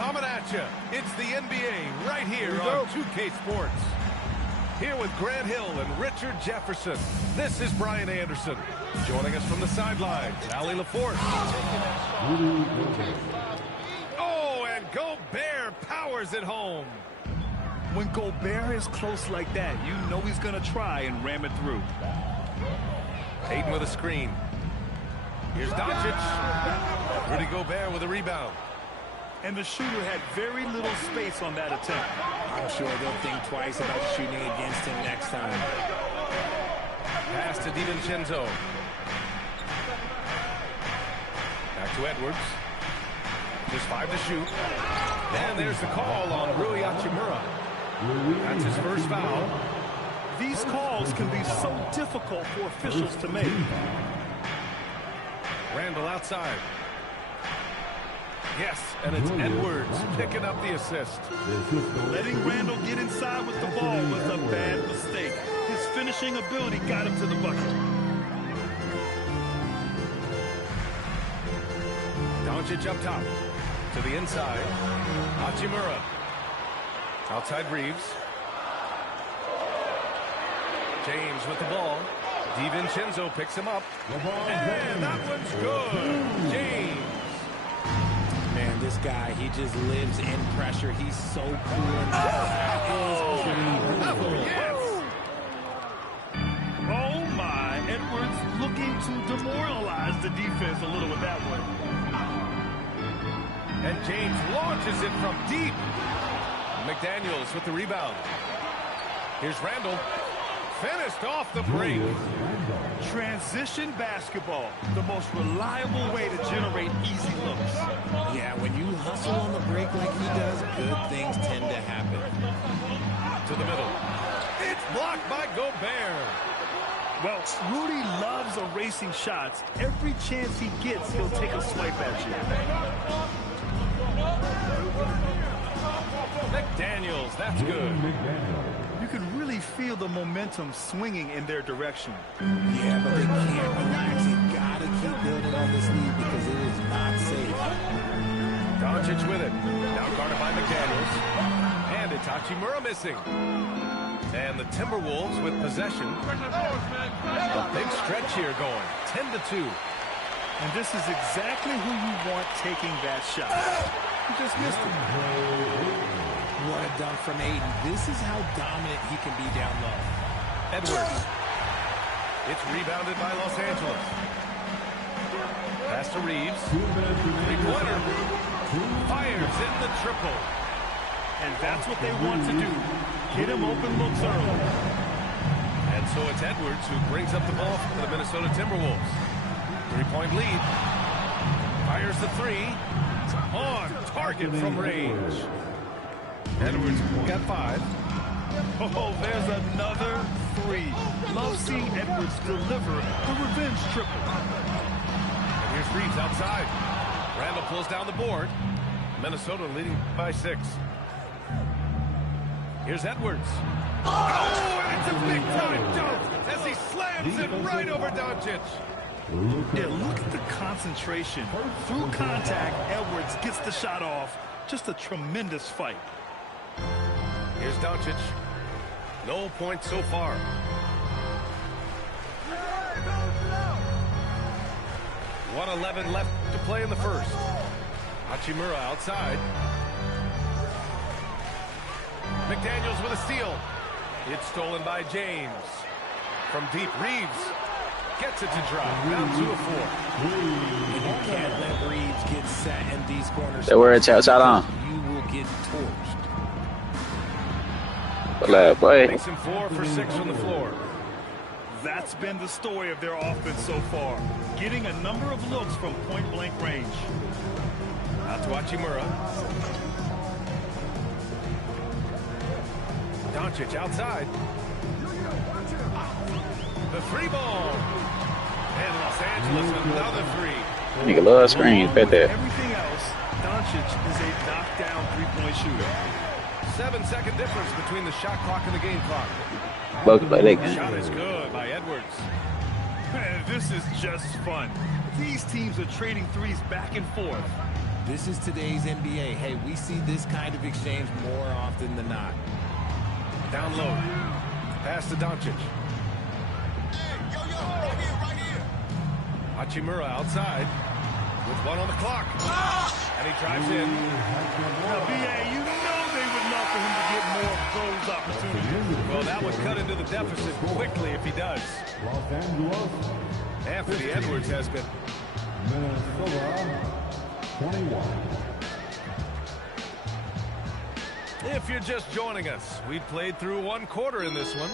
coming at you. It's the NBA right here on 2K Sports. Here with Grant Hill and Richard Jefferson, this is Brian Anderson. Joining us from the sidelines, Allie LaForce. Oh, and Gobert powers it home. When Gobert is close like that, you know he's going to try and ram it through. Hayden with a screen. Here's Doncic. Rudy Gobert with a rebound. And the shooter had very little space on that attempt. I'm sure they'll think twice about shooting against him next time. Pass to DiVincenzo. Back to Edwards. Just 5 to shoot. And there's the call on Rui Hachimura. That's his first foul. These calls can be so difficult for officials to make. Randall outside. Yes, and it's Edwards picking up the assist. Letting Randall get inside with the ball was a bad mistake. His finishing ability got him to the bucket. Doncic up top. To the inside. Hachimura. Outside Reeves. James with the ball. DiVincenzo picks him up. And that one's good. James. Man, this guy, he just lives in pressure. He's so cool. Yes. Oh, my. Edwards looking to demoralize the defense a little with that one. And James launches it from deep. McDaniels with the rebound. Here's Randall. Finished off the break. Transition basketball, the most reliable way to generate easy looks. Yeah, when you hustle on the break like he does, good things tend to happen. To the middle. It's blocked by Gobert. Well, Rudy loves erasing shots. Every chance he gets, he'll take a swipe at you. McDaniels, that's good. You can really feel the momentum swinging in their direction. Yeah, but they can't relax. They've got to keep building on this lead because it is not safe. Doncic with it. Now guarded by McDaniels. And it's Hachimura missing. And the Timberwolves with possession. A big stretch here going. 10-2. And this is exactly who you want taking that shot. He just missed it. What a dunk from Aiden. This is how dominant he can be down low. Edwards. It's rebounded by Los Angeles. Pass to Reeves. Three-pointer. Fires in the triple. And that's what they want to do. Get him open looks early. And so it's Edwards who brings up the ball for the Minnesota Timberwolves. 3-point lead. Fires the three. On target from range. Edwards got 5. Oh, there's another 3. Love seeing Edwards deliver the revenge triple. And here's Reeves outside. Randall pulls down the board. Minnesota leading by 6. Here's Edwards. Oh, and it's a big-time dunk as he slams it right over Doncic. Yeah, look at the concentration. Through contact, Edwards gets the shot off. Just a tremendous fight. Here's Doncic. No points so far. .111 left to play in the first. Hachimura outside. McDaniels with a steal. It's stolen by James. From deep, Reeves gets it to drop. Down 2-4. You can't let Reeves get set in these corners. They were outside on. You will get torched. Makes him 4 for 6 on the floor. That's been the story of their offense so far. Getting a number of looks from point-blank range. Out to Hachimura. Doncic outside. The 3 ball. And Los Angeles another 3. Nigga love screens, bet that. Everything else, Doncic is a knockdown three-point shooter. 7-second difference between the shot clock and the game clock. Shot is good by Edwards. Man, this is just fun. These teams are trading threes back and forth. This is today's NBA. Hey, we see this kind of exchange more often than not. Down low. Pass to Doncic. Right here. Hachimura outside with 1 on the clock. And he drives in. Now, B.A., you know they would love for him to get more of those opportunities. Well, that would cut into the deficit quickly if he does. Anthony Edwards has been. Minnesota, 21. If you're just joining us, we've played through 1 quarter in this one.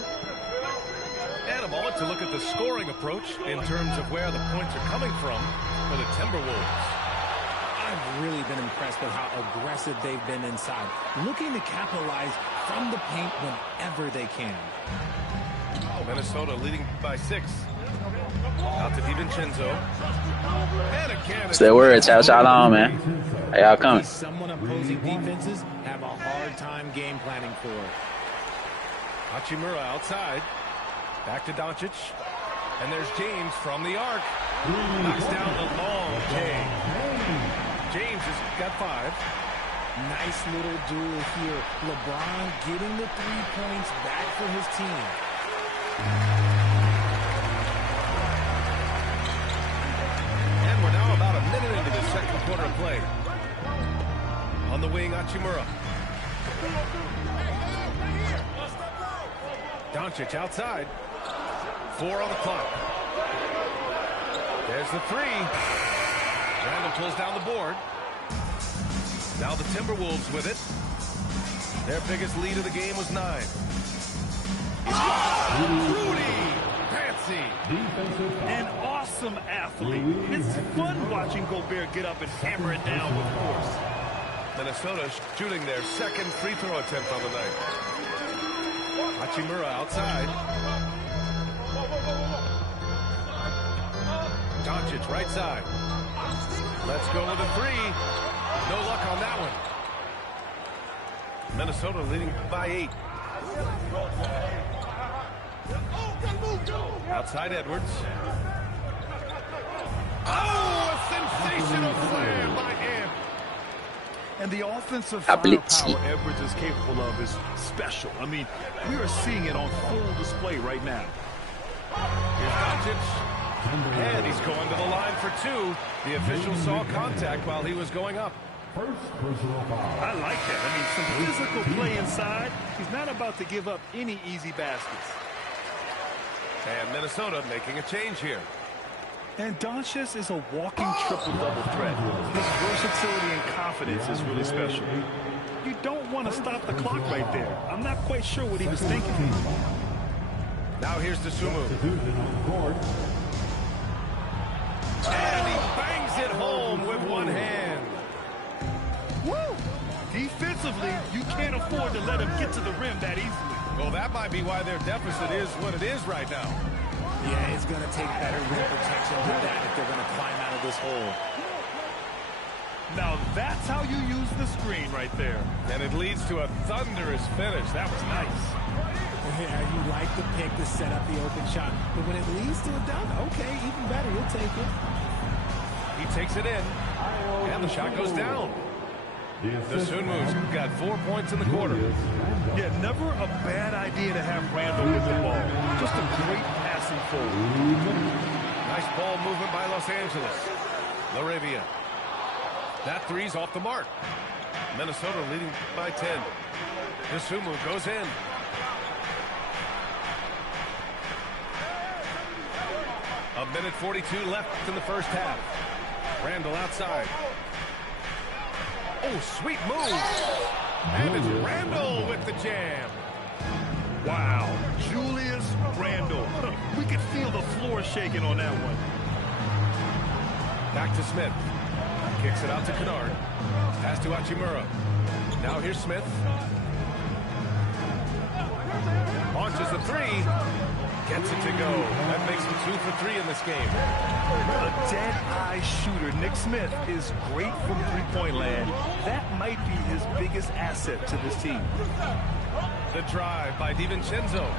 And a moment to look at the scoring approach in terms of where the points are coming from for the Timberwolves. I've really been impressed with how aggressive they've been inside, looking to capitalize from the paint whenever they can. Minnesota leading by 6. Out to DiVincenzo. And again, It's that word. Tell y'all on, man. Hey, y'all coming. Someone opposing defenses have a hard time game planning for. Hachimura outside. Back to Doncic. And there's James from the arc. Knocks down the long J. James has got 5. Nice little duel here. LeBron getting the 3 points back for his team. And we're now about a minute into the second quarter of play. On the wing, Hachimura. Doncic outside. 4 on the clock. There's the 3. Randall pulls down the board. Now the Timberwolves with it. Their biggest lead of the game was 9. Rudy! Fancy! An awesome athlete. It's fun watching Gobert get up and hammer it down with force. Minnesota shooting their second free throw attempt on the night. Hachimura outside. Doncic right side. Let's go with a 3. No luck on that one. Minnesota leading by 8. Outside Edwards. Oh, a sensational slam by him. And the offensive Ability. firepower Edwards is capable of is special. I mean, we are seeing it on full display right now. Here's Doncic. And he's going to the line for 2. The official saw contact while he was going up. First personal foul. I like that. I mean, some physical play inside. He's not about to give up any easy baskets. And Minnesota making a change here. And Doncic is a walking triple-double threat. His versatility and confidence is really special. You don't want to stop the clock right there. I'm not quite sure what he was thinking. Now here's Dosunmu. And he bangs it home with one hand. Woo! Defensively, you can't afford to let him get to the rim that easily. Well, that might be why their deficit is what it is right now. Yeah, it's going to take better rim protection than that if they're going to climb out of this hole. Now that's how you use the screen right there. And it leads to a thunderous finish. That was nice. Yeah, you like the pick to set up the open shot. But when it leads to a dunk, okay, even better, you'll take it. He takes it in. And the shot goes down. Dosunmu's got 4 points in the quarter. Yeah, never a bad idea to have Randall with the ball. Just a great passing forward. Nice ball movement by Los Angeles. Laravia. That 3's off the mark. Minnesota leading by 10. Dosunmu goes in. A minute 42 left in the first half. Randall outside. Oh, sweet move. And it's Randall with the jam. Wow, Julius Randall. We could feel the floor shaking on that one. Back to Smith. Kicks it out to Kennard. Pass to Hachimura. Now here's Smith. Launches the 3. Gets it to go. That makes him 2 for 3 in this game. A dead-eye shooter. Nick Smith is great from three-point land. That might be his biggest asset to this team. The drive by DiVincenzo.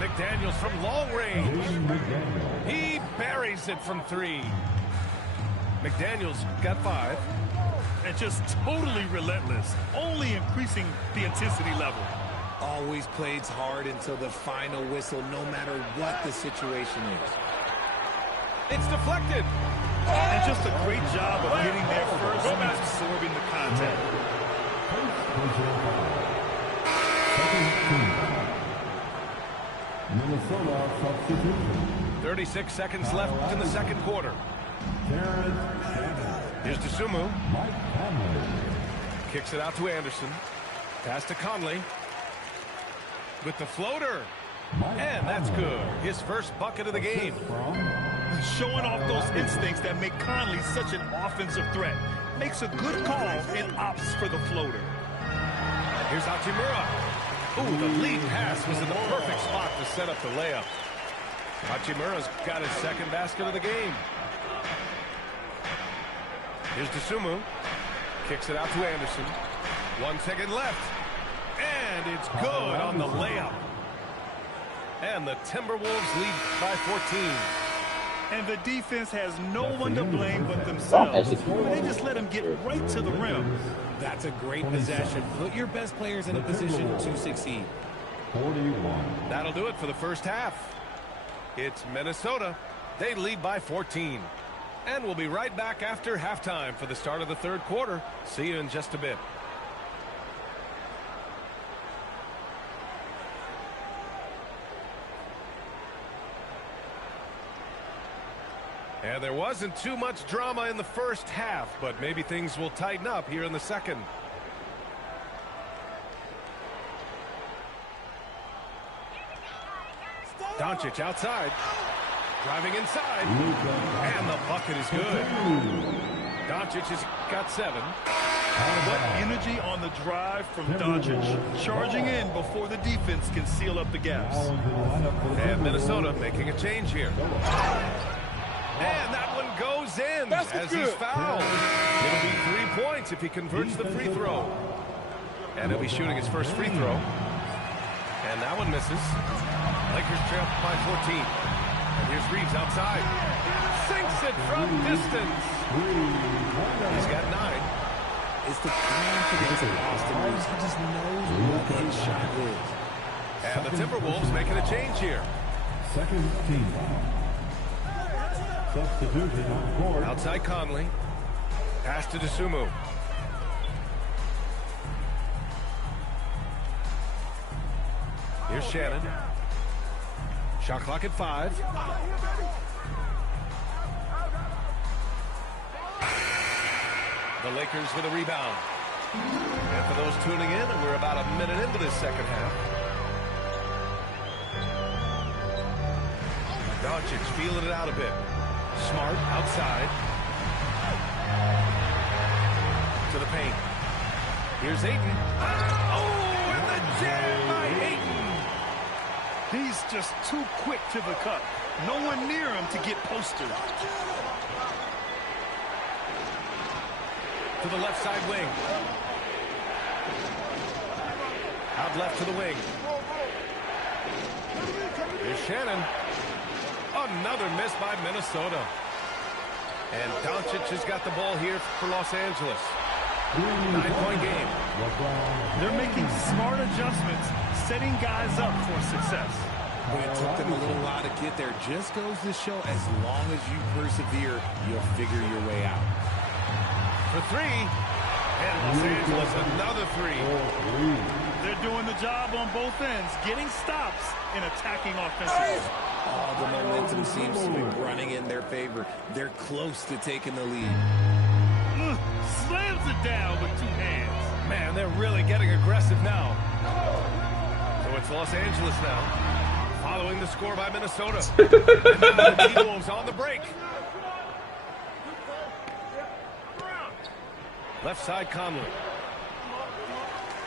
McDaniels from long range. He buries it from 3. McDaniel's got 5. And just totally relentless, only increasing the intensity level. Always plays hard until the final whistle, no matter what the situation is. It's deflected. And just a great job of getting there first and absorbing the contact. Minnesota substitution. 36 seconds left in the second quarter. Here's DeSumo. Kicks it out to Anderson. Pass to Conley. With the floater. And that's good. His first bucket of the game. Showing off those instincts that make Conley such an offensive threat. Makes a good call and opts for the floater. Here's Hachimura. Ooh, the lead pass was in the perfect spot to set up the layup. Hachimura's got his second basket of the game. Here's DeSumo. Kicks it out to Anderson. 1 second left. And it's good on the layup. And the Timberwolves lead by 14. And the defense has no one to blame but themselves. They just let him get right to the rim. That's a great possession. Put your best players in a position to succeed. 41. That'll do it for the first half. It's Minnesota. They lead by 14. And we'll be right back after halftime for the start of the third quarter. See you in just a bit. And there wasn't too much drama in the first half, but maybe things will tighten up here in the second. Doncic outside. Driving inside. And the bucket is good. Doncic has got 7. What energy on the drive from Doncic. Charging in before the defense can seal up the gaps. And Minnesota making a change here. And that one goes in as he's fouled. It'll be 3 points if he converts the free throw. And he'll be shooting his first free throw. And that one misses. Lakers trail by 14. And here's Reeves outside. Sinks it from distance. He's got 9. It's the confidence of Austin Reeves. He just knows what his shot is. And the Timberwolves making a change here. Second team foul. Substitution on court. Outside Conley. Pass to DeSumo. Here's Shannon. Shot clock at 5. The Lakers with a rebound. And for those tuning in, we're about a minute into this second half. Doncic feeling it out a bit. Smart outside. To the paint. Here's Ayton. Oh, and the jam by Ayton. He's just too quick to the cup. No one near him to get posted. To the left side wing. Out left to the wing. Here's Shannon. Another miss by Minnesota. And Doncic has got the ball here for Los Angeles. 9-point game. They're making smart adjustments, setting guys up for success. But it took them a little while to get there. Just goes to show, as long as you persevere, you'll figure your way out. For 3. And Los Angeles another 3. They're doing the job on both ends, getting stops and attacking offensively. All the momentum seems to be running in their favor. They're close to taking the lead. Slams it down with 2 hands. Man, they're really getting aggressive now. So it's Los Angeles now, following the score by Minnesota. And now the T-Wolves on the break. Left side Conley.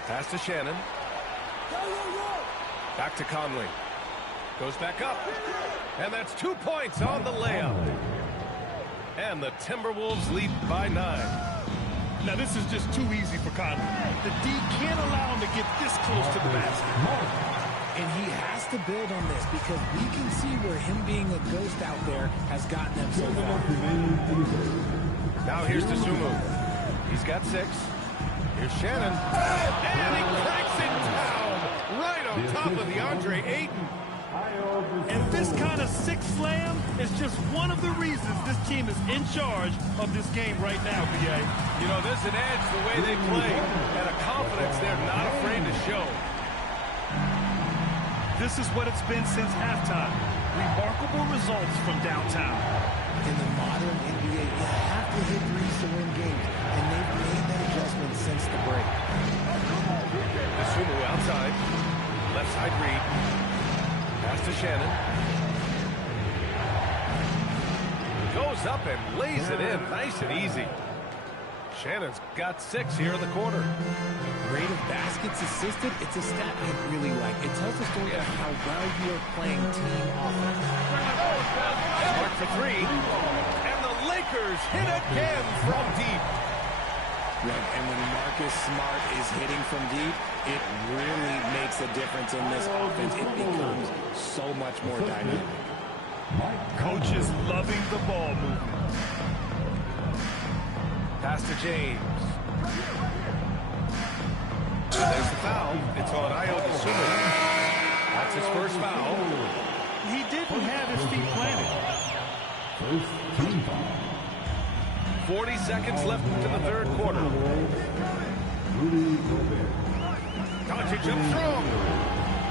Pass to Shannon. Back to Conley. Goes back up. And that's 2 points on the layup. And the Timberwolves lead by 9. Now this is just too easy for Conley. The D can't allow him to get this close to the basket. And he has to build on this, because we can see where him being a ghost out there has gotten them so far. Now here's to Sumu. He's got 6. Here's Shannon. And he cracks it down right on top of the Andre Ayton. And this kind of six slam is just one of the reasons this team is in charge of this game right now, B.A. You know, there's an edge the way they play and a confidence they're not afraid to show. This is what it's been since halftime. Remarkable results from downtown. In the modern NBA, you have to hit threes to win games, and they've made that adjustment since the break. Sumu outside. Left side read. Pass to Shannon. Goes up and lays it in nice and easy. Shannon's got 6 here in the quarter. Rate of baskets assisted, it's a stat I really like. It tells the story of how well you are playing team offense. Smart for 3. And the Lakers hit again from deep. And when Marcus Smart is hitting from deep, it really makes a difference in this offense. It becomes so much more dynamic. Coach is loving the ball movement. Pass to James. And there's the foul. It's on Ayo Sumu. That's his first foul. He didn't have his feet planted. First team foul. 40 seconds left into the third quarter. Rudy Gobert. Doncic up strong.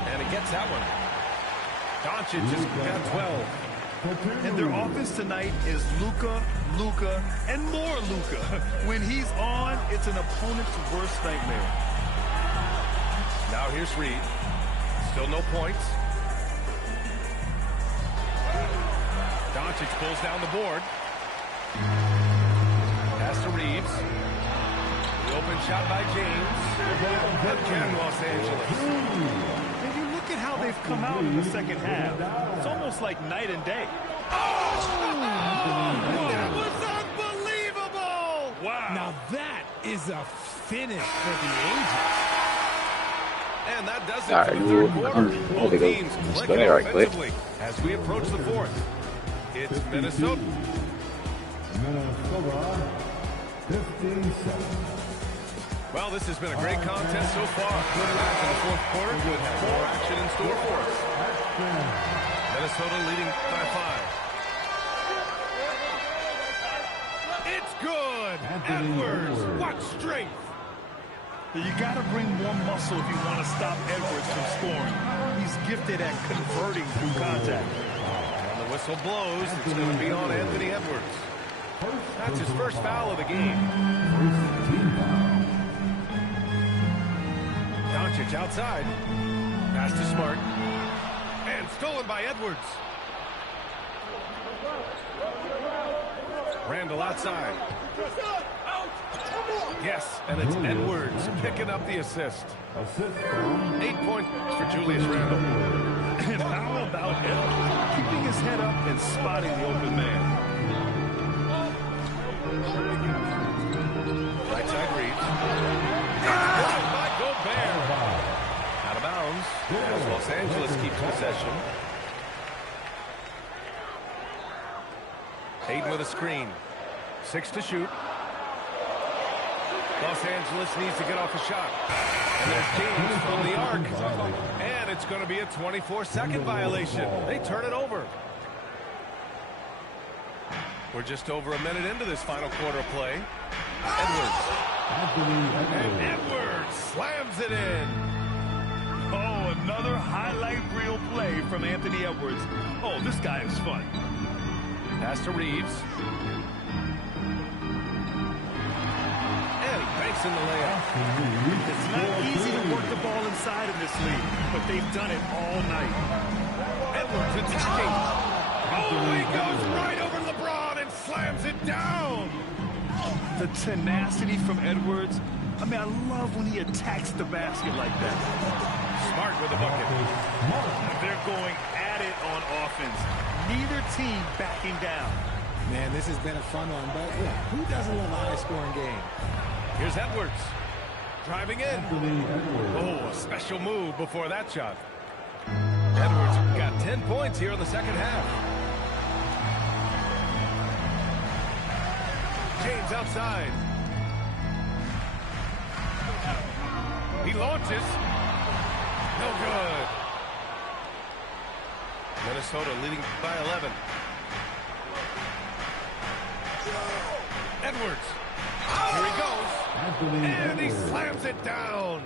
And he gets that one. Doncic has got 12. And their offense tonight is Luka, and more Luka. When he's on, it's an opponent's worst nightmare. Now here's Reed. Still no points. Doncic pulls down the board. Pass to Reeves. The open shot by James. Again, Los Angeles. And you look at how they've come out in the second half. It's almost like night and day. That was unbelievable! Wow. Now that is a finish for the ages. And that does it All for right, the third we'll- quarter. there Both we go. teams Let's go clicking there right quick. offensively as we approach the fourth. It's Minnesota. Minnesota, 57. Well, this has been a great contest so far. Back in the fourth quarter, could have more action in store for us. Minnesota leading by 5. It's good. Edwards, what strength. You got to bring more muscle if you want to stop Edwards from scoring. He's gifted at converting through contact. And the whistle blows. It's going to be on Anthony Edwards. That's his first foul of the game. Doncic outside. Pass to Smart. And stolen by Edwards. Randall outside. Yes, and it's Edwards picking up the assist. 8 points for Julius Randle. And how about Edwards keeping his head up and spotting the open man? Right side Reeves. Good by Gobert. Out of bounds as Los Angeles keeps possession. Hayden with a screen. 6 to shoot. Los Angeles needs to get off a shot. And there's James from the arc. And it's going to be a 24-second violation. They turn it over. We're just over a minute into this final quarter of play. Edwards. And Edwards slams it in. Oh, another highlight reel play from Anthony Edwards. Oh, this guy is fun. Pass to Reeves. And he banks in the layup. It's not easy to work the ball inside in this league, but they've done it all night. Edwards attacking. Oh, he goes right over LeBron and slams it down. The tenacity from Edwards. I mean, I love when he attacks the basket like that. Smart with the bucket. They're going at it on offense. Neither team backing down. Man, this has been a fun one, but yeah, who doesn't love a high-scoring game? Here's Edwards. Driving in. Oh, a special move before that shot. Edwards got 10 points here in the second half. James outside. He launches. No good. Minnesota leading by 11. Edwards. Here he goes. And he slams it down.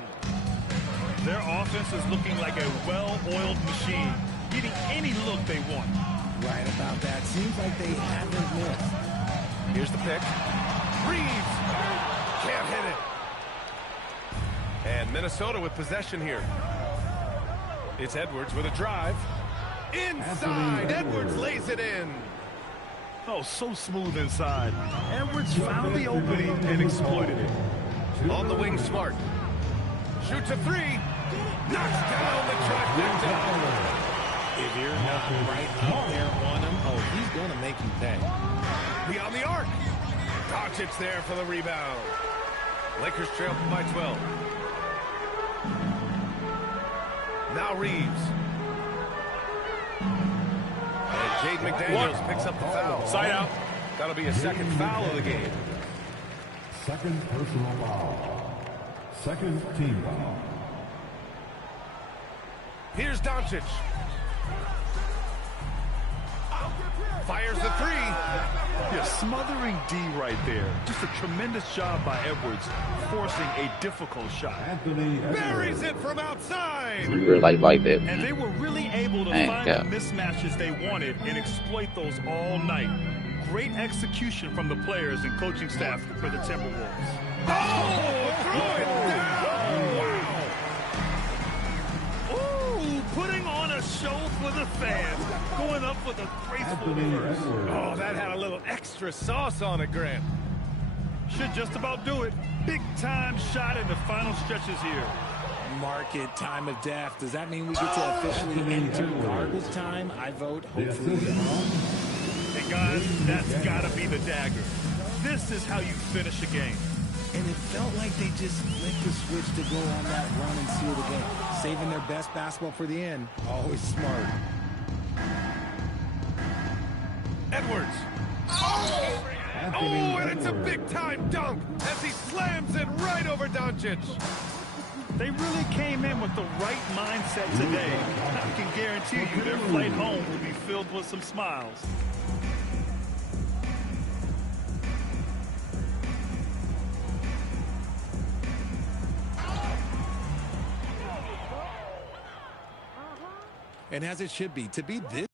Their offense is looking like a well-oiled machine, getting any look they want. Right about that. Seems like they haven't missed. Here's the pick. Reeves. Can't hit it. And Minnesota with possession here. It's Edwards with a drive. Inside. Edwards lays it in. Oh, so smooth inside. Edwards found the opening and exploited it. On the wing, Smart. Shoots a three. Knocks down the trifecta. If you're not right out there on him, oh, he's going to make you pay. Beyond the arc. Doncic there for the rebound. Lakers trail by 12. Now Reeves. And Jaden McDaniels picks up the foul. Side out. That'll be a second foul of the game. Second personal foul. Second team foul. Here's Doncic. Fires the three. Yeah, smothering D right there. Just a tremendous job by Edwards, forcing a difficult shot. Anthony Buries it from outside. You really like that. And they were really able to find the mismatches they wanted and exploit those all night. Great execution from the players and coaching staff for the Timberwolves. Oh, throw it down. Wow. Ooh, putting on a show for the fans, going up with a graceful reverse. Oh, that had a little extra sauce on it, Grant. Should just about do it. Big time shot in the final stretches here. Market time of death. Does that mean we get to officially enter garbage time? I vote hopefully. Hey guys, that's gotta be the dagger. This is how you finish a game. And it felt like they just flicked the switch to go on that run and seal the game. Saving their best basketball for the end. Always smart. Edwards. Oh, and it's a big-time dunk as he slams it right over Doncic. They really came in with the right mindset today. I can guarantee you their flight home will be filled with some smiles. And as it should be, to be this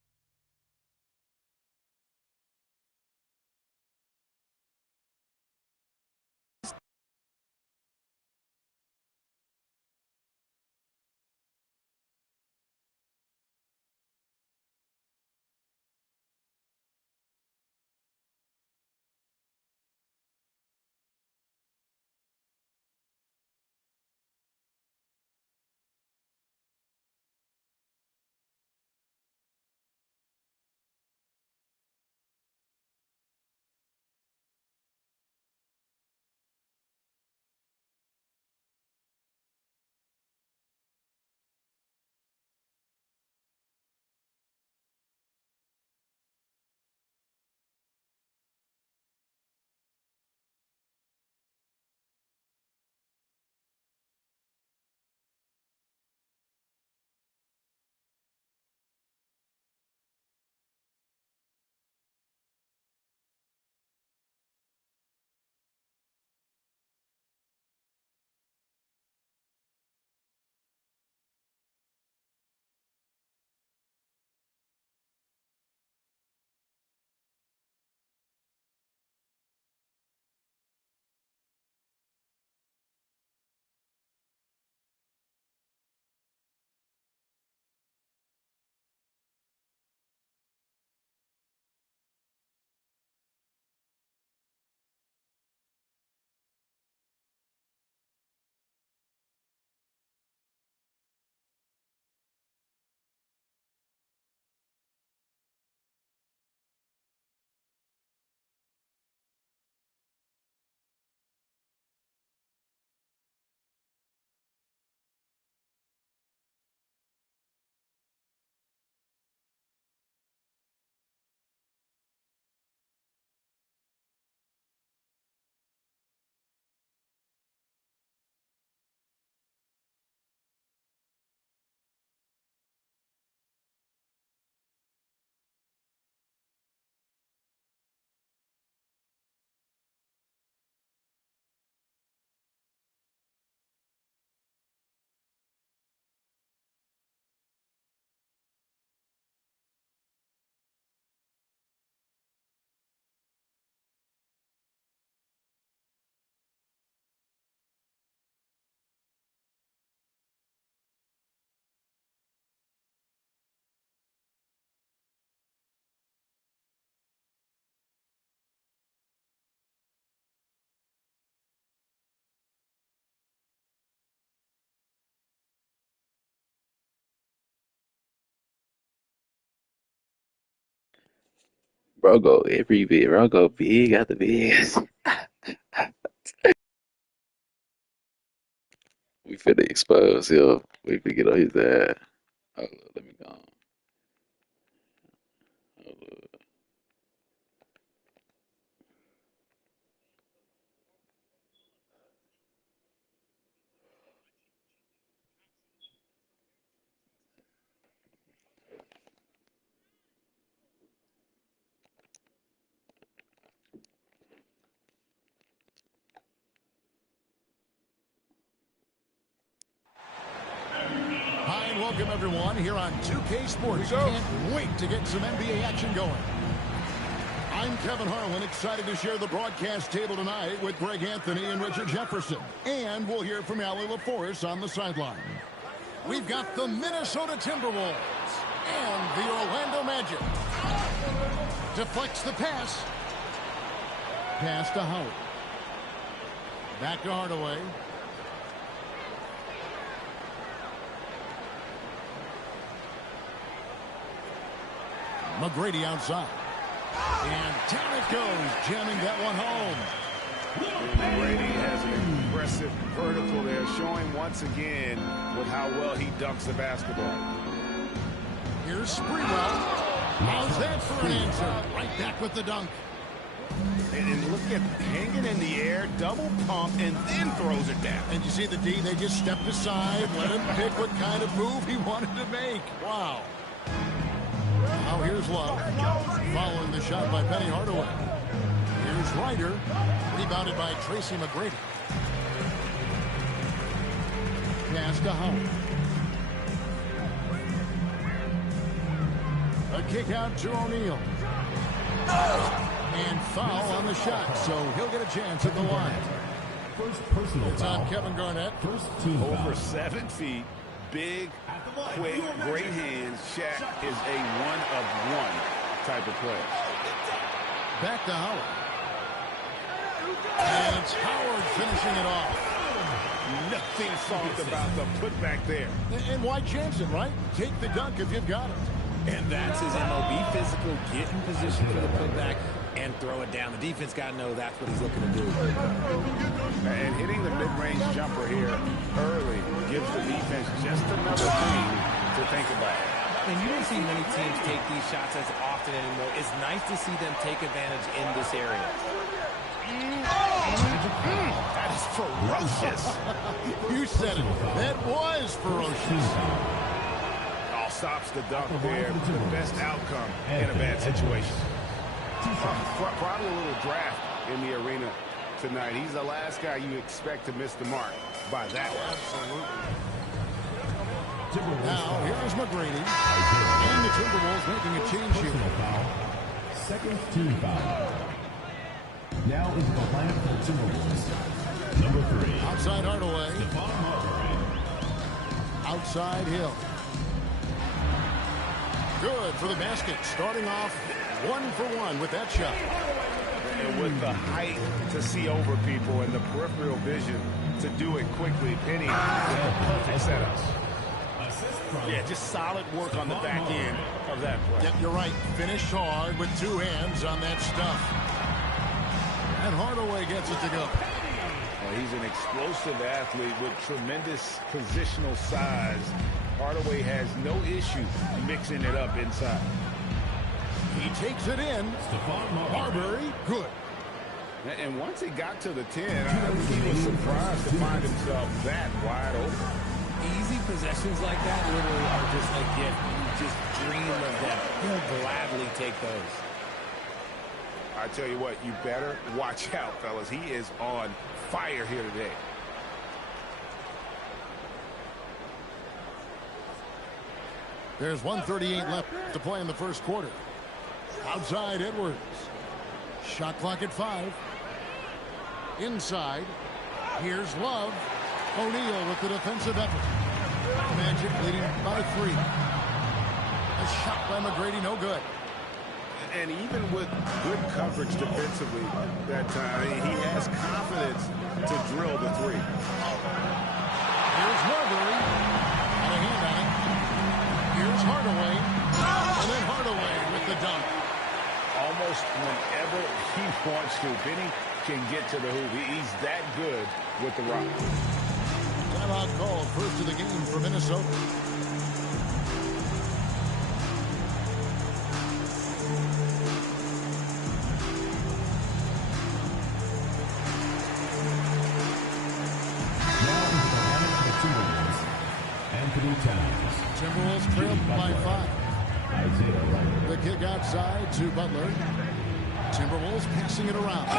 Bro go every bit. Bro go big after big. We finna expose him. We finna get on his ass. Hold on, let me go on. Hold on. Hi, and welcome, everyone, here on 2K Sports. Can't wait to get some NBA action going. I'm Kevin Harlan, excited to share the broadcast table tonight with Greg Anthony and Richard Jefferson. And we'll hear from Allie LaForce on the sideline. We've got the Minnesota Timberwolves and the Orlando Magic. Deflects the pass. Pass to Howard. Back to Hardaway. McGrady outside. And down it goes, jamming that one home. McGrady has an impressive vertical there, showing once again with how well he dunks the basketball. Here's Sprewell. How's that for an answer? Right back with the dunk. And look at hanging in the air, double pump, and then throws it down. And you see the D, they just stepped aside, let him pick what kind of move he wanted to make. Wow. Now here's Love, following the shot by Penny Hardaway. Here's Ryder, rebounded by Tracy McGrady. Pass to Howard. A kick out to O'Neal. And foul on the shot, so he'll get a chance at the line. First personal It's foul. on Kevin Garnett. First team foul. Over 7 feet, big, quick, great hands. Shaq is a one-of-one type of player. Back to Howard. And it's Howard finishing it off. Nothing soft about the putback there. And why chance it, right? Take the dunk if you've got it. And that's his MO. Be physical, get in position for the putback, and throw it down. The defense got to know that's what he's looking to do. And hitting the mid-range jumper here early gives the defense just another thing to think about. And you don't see many teams take these shots as often anymore. It's nice to see them take advantage in this area. That is ferocious. You said it. That was ferocious. All stops the dunk there. The best outcome in a bad situation. Probably a little draft in the arena tonight. He's the last guy you expect to miss the mark by that one. Now, here's McGrady. And the Timberwolves making a change here. Personal foul. Second team foul. Now is the line for Timberwolves. Number 3. Outside Hardaway. Stephon Marbury. Outside Hill. Good for the basket. Starting off 1 for 1 with that shot. And with the height to see over people and the peripheral vision to do it quickly, Penny with the perfect setups. Yeah, just solid work on the back end of that play. Yep, you're right. Finished hard with 2 hands on that stuff. And Hardaway gets it to go. Well, he's an explosive athlete with tremendous positional size. Hardaway has no issue mixing it up inside. He takes it in. Stephon Marbury, good. And once he got to the 10, I think he was surprised to find himself that wide open. Easy possessions like that literally are just a gift. You just dream of them. He'll gladly take those. I tell you what, you better watch out, fellas. He is on fire here today. There's 1:38 left to play in the first quarter. Outside Edwards. Shot clock at 5. Inside. Here's Love. O'Neal with the defensive effort. Magic leading by 3. A shot by McGrady, no good. And even with good coverage defensively that time, he has confidence to drill the 3. Here's Marbury. Got a hand on it. Here's Hardaway. And then Hardaway with the dunk. Almost wants to. Benny can get to the hoop. He's that good with the rock. Timeout called, first of the game for Minnesota. Timberwolves trailed by 5. The kick outside to Butler. Timberwolves passing it around. Oh,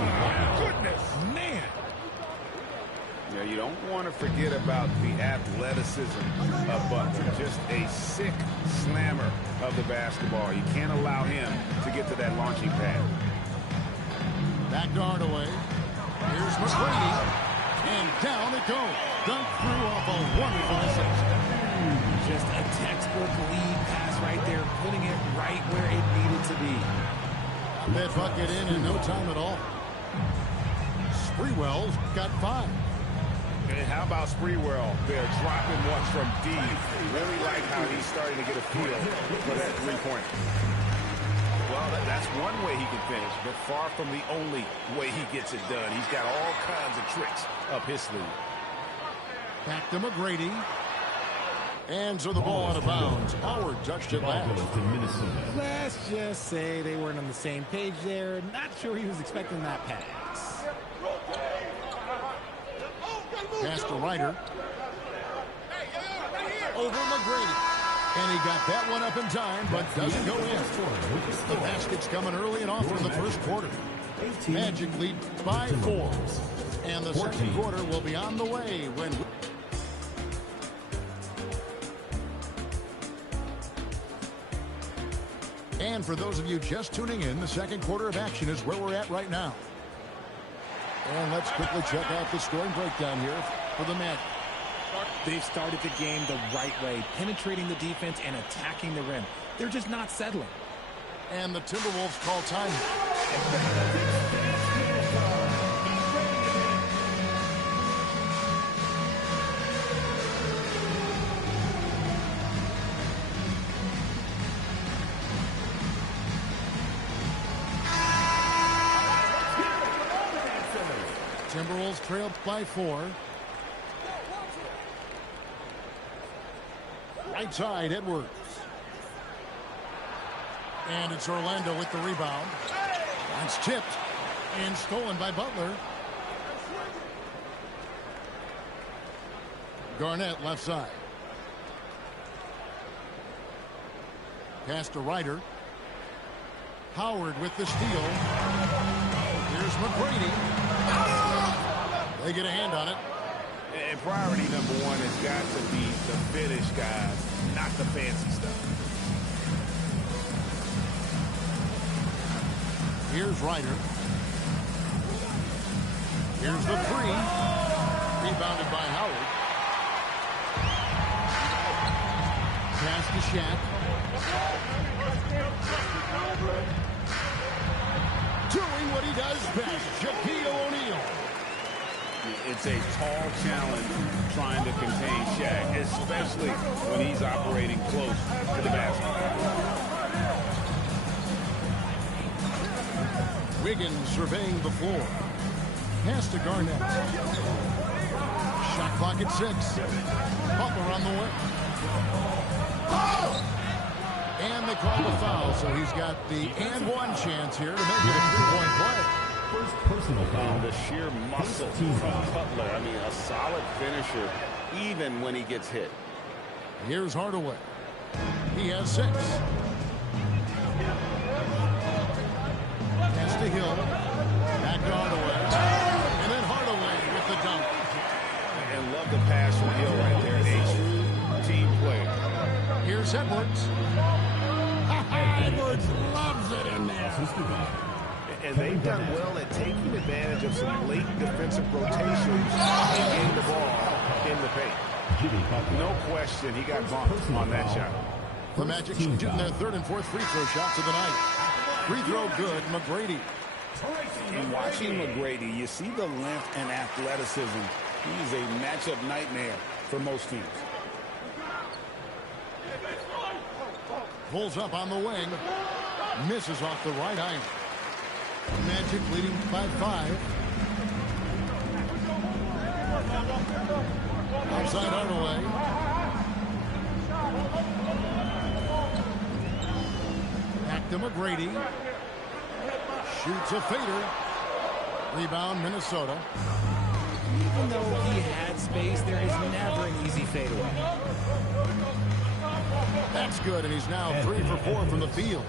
my goodness, man. Now, you don't want to forget about the athleticism of Butler. Just a sick slammer of the basketball. You can't allow him to get to that launching pad. Back to Hardaway. Here's McGrady. And down it goes. Dunked through off a wonderful assist. Just a textbook lead pass right there, putting it right where it needed to be. That bucket in no time at all. Sprewell's got 5. And how about Sprewell there, dropping one from deep. Really like how he's starting to get a feel for that three-point. Well, that's one way he can finish, but far from the only way he gets it done. He's got all kinds of tricks up his sleeve. Back to McGrady. And so the ball out of bounds. Howard touched it last. Let's just say they weren't on the same page there. Not sure he was expecting that pass. Pass to Ryder. Over McGrady. And he got that one up in time, but doesn't go in. The basket's coming early and often in the first quarter. Magic lead by 4. And the second quarter will be on the way when... And for those of you just tuning in, the second quarter of action is where we're at right now. And let's quickly check out the scoring breakdown here for the Magic. They've started the game the right way, penetrating the defense and attacking the rim. They're just not settling. And the Timberwolves call time. Timberwolves trailed by 4. Right side, Edwards. And it's Orlando with the rebound. It's tipped and stolen by Butler. Garnett left side. Pass to Ryder. Howard with the steal. Here's McGrady. They get a hand on it. And priority number one has got to be the finish, guys, not the fancy stuff. Here's Ryder. Here's the 3. Rebounded by Howard. Pass to Shaq. Doing what he does best, Shaquille O'Neal. It's a tall challenge trying to contain Shaq, especially when he's operating close to the basket. Wiggins surveying the floor. Pass to Garnett. Shot clock at 6. Butler on the way. And they call the foul, so he's got the and one chance here to make it a 3-point play. First personal foul. And the sheer muscle from Butler. I mean, a solid finisher, even when he gets hit. Here's Hardaway. He has 6. Pass to Hill. Back to Hardaway. And then Hardaway with the dunk. And love the pass from Hill right there. A true team player. Here's Edwards. Edwards loves it in there. And they've done well at taking advantage of some late defensive rotations and getting the ball in the paint. No question, he got bumped on that shot. The Magic shooting their 3rd and 4th free throw shots of the night. Free throw good, McGrady. And watching McGrady, you see the length and athleticism. He's a matchup nightmare for most teams. Pulls up on the wing. Misses off the right iron. Magic leading by 5. Outside Hardaway. Back to McGrady. Shoots a fader. Rebound, Minnesota. Even though he had space, there is never an easy fadeaway. That's good, and he's now 3 for 4 from the field.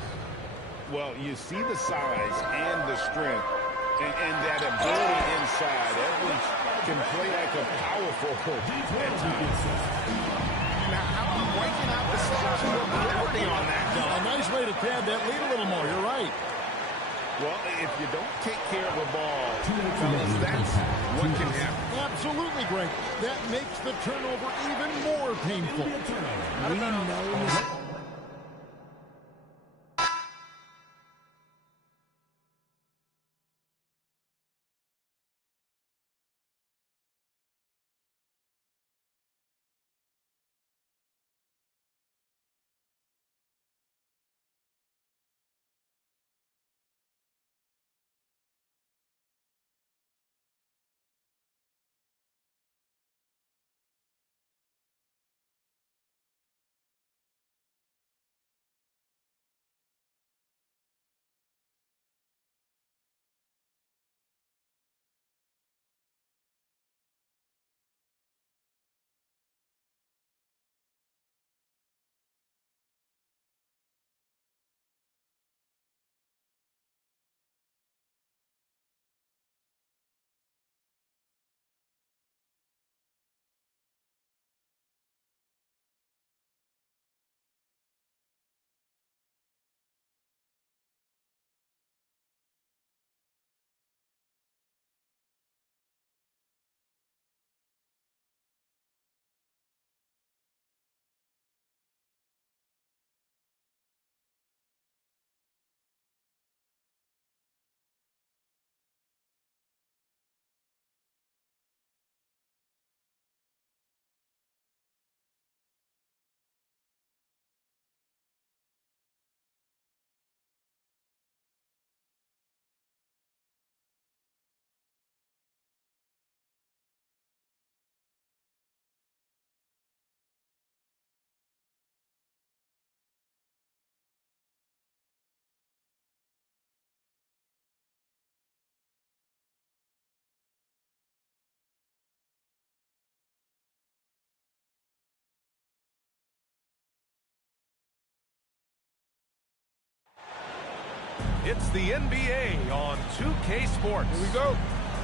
Well, you see the size and the strength and that ability inside. Edwards can play like a power forward at times. Now, how about breaking out the statue of liberty on that dunk? A nice way to pad that lead a little more. You're right. Well, if you don't take care of the ball, fellas, that's what can happen. Absolutely, Greg. That makes the turnover even more painful. We know It's the NBA on 2K Sports. Here we go.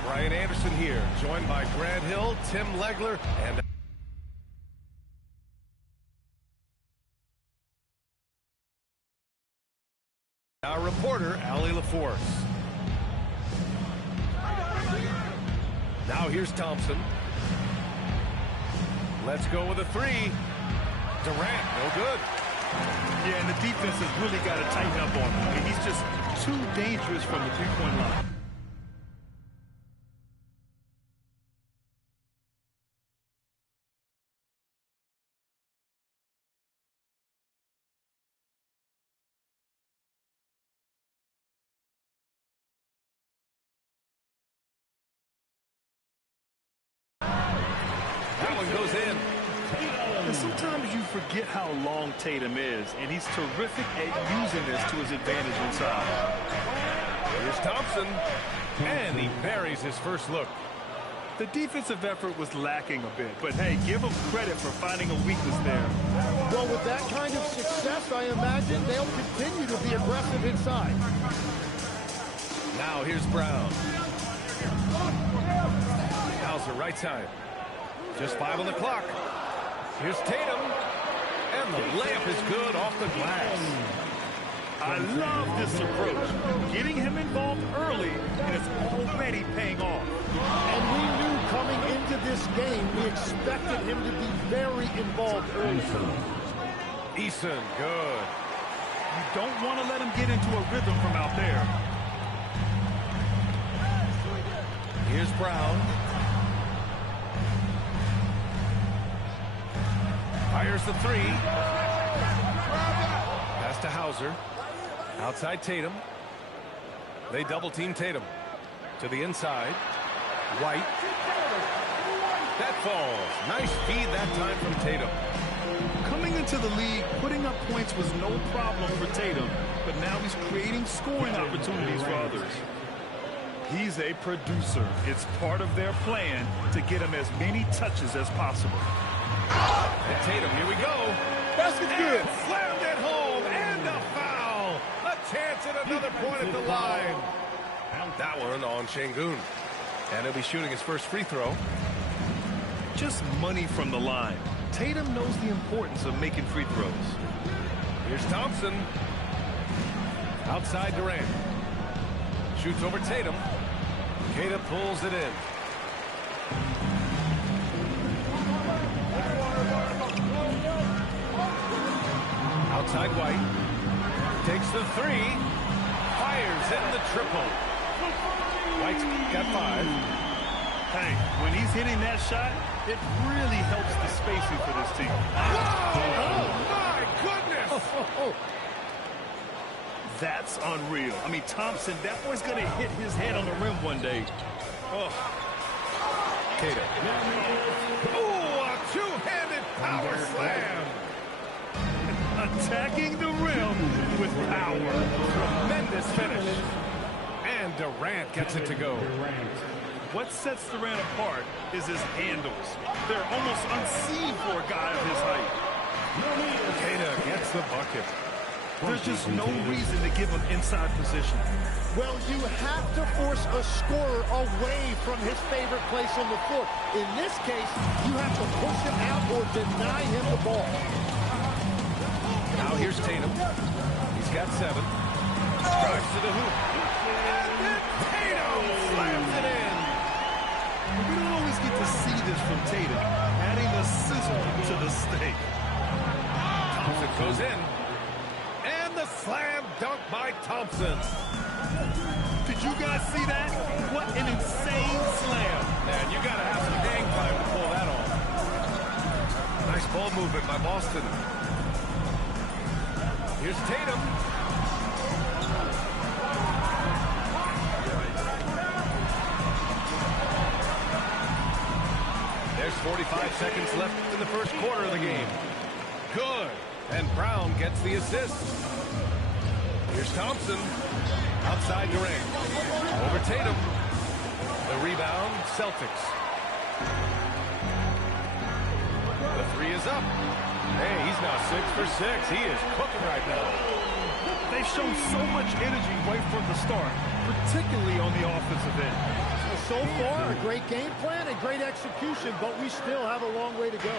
Brian Anderson here, joined by Grant Hill, Tim Legler, and our reporter, Allie LaForce. Now here's Thompson. Let's go with a 3. Durant, no good. Yeah, and the defense has really got to tighten up on him. I mean, he's just too dangerous from the three-point line. That one goes in. And sometimes you forget how long Tatum is, and he's terrific at using this to his advantage inside. Here's Thompson, and he buries his first look. The defensive effort was lacking a bit, but hey, give him credit for finding a weakness there. Well, with that kind of success, I imagine they'll continue to be aggressive inside. Now here's Brown. Now's the right time. Just 5 on the clock. Here's Tatum. And the layup is good off the glass. I love this approach. Getting him involved early, and it's already paying off. And we knew coming into this game, we expected him to be very involved early. Eason, good. You don't want to let him get into a rhythm from out there. Here's Brown. Fires the 3. Pass to Hauser. Outside Tatum. They double team Tatum. To the inside. White. That falls. Nice feed that time from Tatum. Coming into the league, putting up points was no problem for Tatum, but now he's creating scoring opportunities for others. He's a producer. It's part of their plan to get him as many touches as possible. And Tatum, here we go. Basket's good. Slammed it home, and a foul. A chance at another point at the line. That one on Şengün. And he'll be shooting his first free throw. Just money from the line. Tatum knows the importance of making free throws. Here's Thompson. Outside Durant. Shoots over Tatum. Tatum pulls it in. Outside White. Takes the three. Fires in the triple. White's got 5. Hey, when he's hitting that shot, it really helps the spacing for this team. Oh, my goodness! That's unreal. I mean, Thompson, that boy's going to hit his head on the rim one day. Oh. Tatum. Ooh, a two-handed power slam. Attacking the rim with power. Tremendous finish. And Durant gets it to go. What sets Durant apart is his handles. They're almost unseen for a guy of his height. Tatum gets the bucket. There's just no reason to give him inside position. Well, you have to force a scorer away from his favorite place on the floor. In this case, you have to push him out or deny him the ball. Now here's Tatum. He's got 7. Drives to the hoop. And then Tatum slams it in. We don't always get to see this from Tatum, adding the sizzle to the steak. Thompson goes in. And the slam dunk by Thompson. Did you guys see that? What an insane slam. Man, you got to have some hang time to pull that off. Nice ball movement by Boston. Here's Tatum. There's 45 seconds left in the first quarter of the game. Good. And Brown gets the assist. Here's Thompson. Outside Durant. Over Tatum. The rebound, Celtics. The 3 is up. Hey, he's now 6 for 6. He is cooking right now. They've shown so much energy right from the start, particularly on the offensive end. So far, a great game plan and great execution, but we still have a long way to go.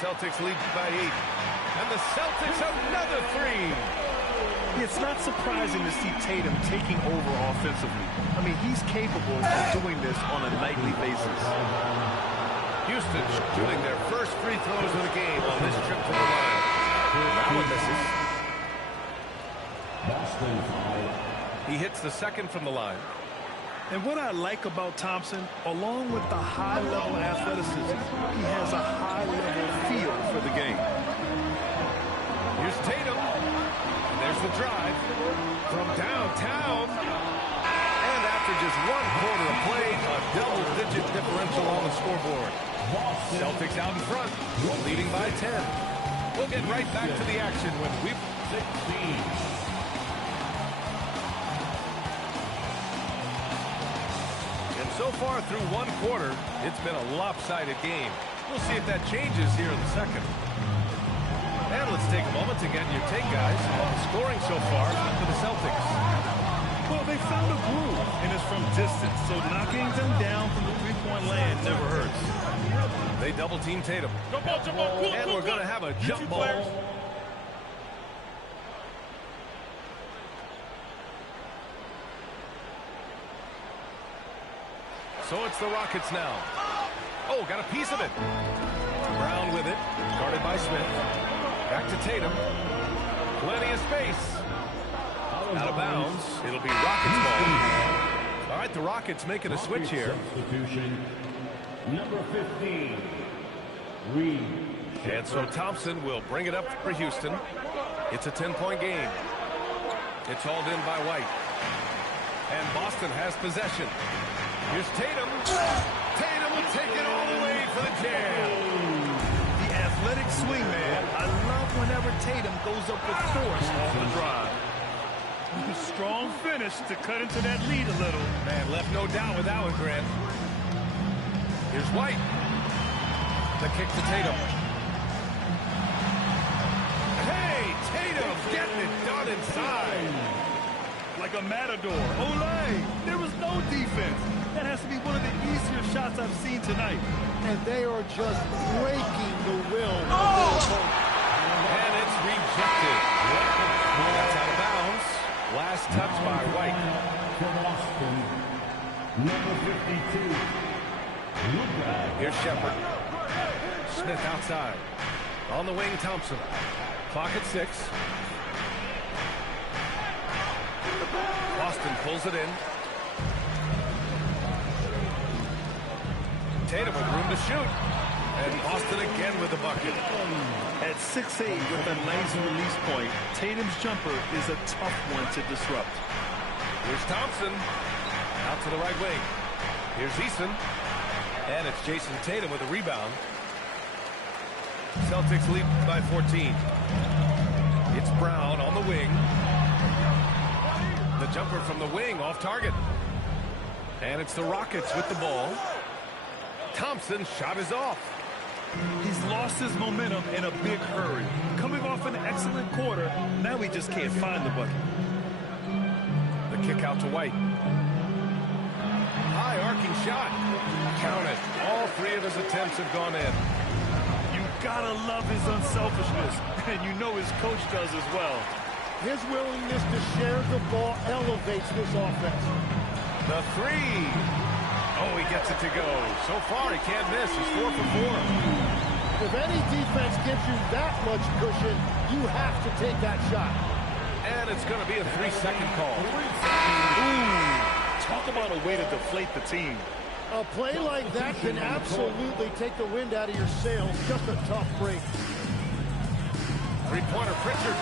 Celtics lead by 8. And the Celtics another 3. It's not surprising to see Tatum taking over offensively. I mean, he's capable of doing this on a nightly basis. Houston shooting their first free throws of the game on this trip to the line. That one misses. He hits the second from the line. And what I like about Thompson, along with the high-level athleticism, he has a high-level feel for the game. Here's Tatum. And there's the drive from downtown. And after just 1 quarter of play, a double-digit differential on the scoreboard. Celtics out in front, leading by 10. We'll get right back to the action when we 16. So far through 1 quarter, it's been a lopsided game. We'll see if that changes here in the second. And let's take a moment to get your take, guys, on the scoring so far for the Celtics. Well, they found a groove, and it's from distance, so knocking them down from the three-point land never hurts. They double-team Tatum. And we're going to have a jump ball. So it's the Rockets now. Oh, got a piece of it. Brown with it. Guarded by Smith. Back to Tatum. Plenty of space. Out of bounds. It'll be Rockets ball. All right, the Rockets making a switch here. Number 15, Reed. And so Thompson will bring it up for Houston. It's a 10-point game. It's hauled in by White. And Boston has possession. Here's Tatum. Tatum will take it all the way for the jam. The athletic swing, man. I love whenever Tatum goes up with force off the drive. Strong finish to cut into that lead a little. Man, left no doubt with that one, Grant. Here's White. The kick to Tatum. Hey, Tatum getting it done inside. Like a matador. Olay! There was no defense. That has to be one of the easier shots I've seen tonight. And they are just breaking the will. And it's rejected. That's out of bounds. Last touch by White. Number 52. Here's Shepard. Smith outside. On the wing, Thompson. Clock at 6. Boston pulls it in. Tatum with room to shoot. And Boston again with the bucket. At 6'8" with a nice release point, Tatum's jumper is a tough one to disrupt. Here's Thompson. Out to the right wing. Here's Eason. And it's Jason Tatum with a rebound. Celtics lead by 14. It's Brown on the wing. The jumper from the wing off target. And it's the Rockets with the ball. Thompson's shot is off. He's lost his momentum in a big hurry. Coming off an excellent quarter, now he just can't find the bucket. The kick out to White. High arcing shot. Count it. All 3 of his attempts have gone in. You gotta love his unselfishness, and you know his coach does as well. His willingness to share the ball elevates this offense. The 3. Oh, he gets it to go. So far, he can't miss. He's 4 for 4. If any defense gives you that much cushion, you have to take that shot. And it's going to be a 3-second call. Ooh, talk about a way to deflate the team. A play like that can absolutely take the wind out of your sails. Just a tough break. Three-pointer, Pritchard.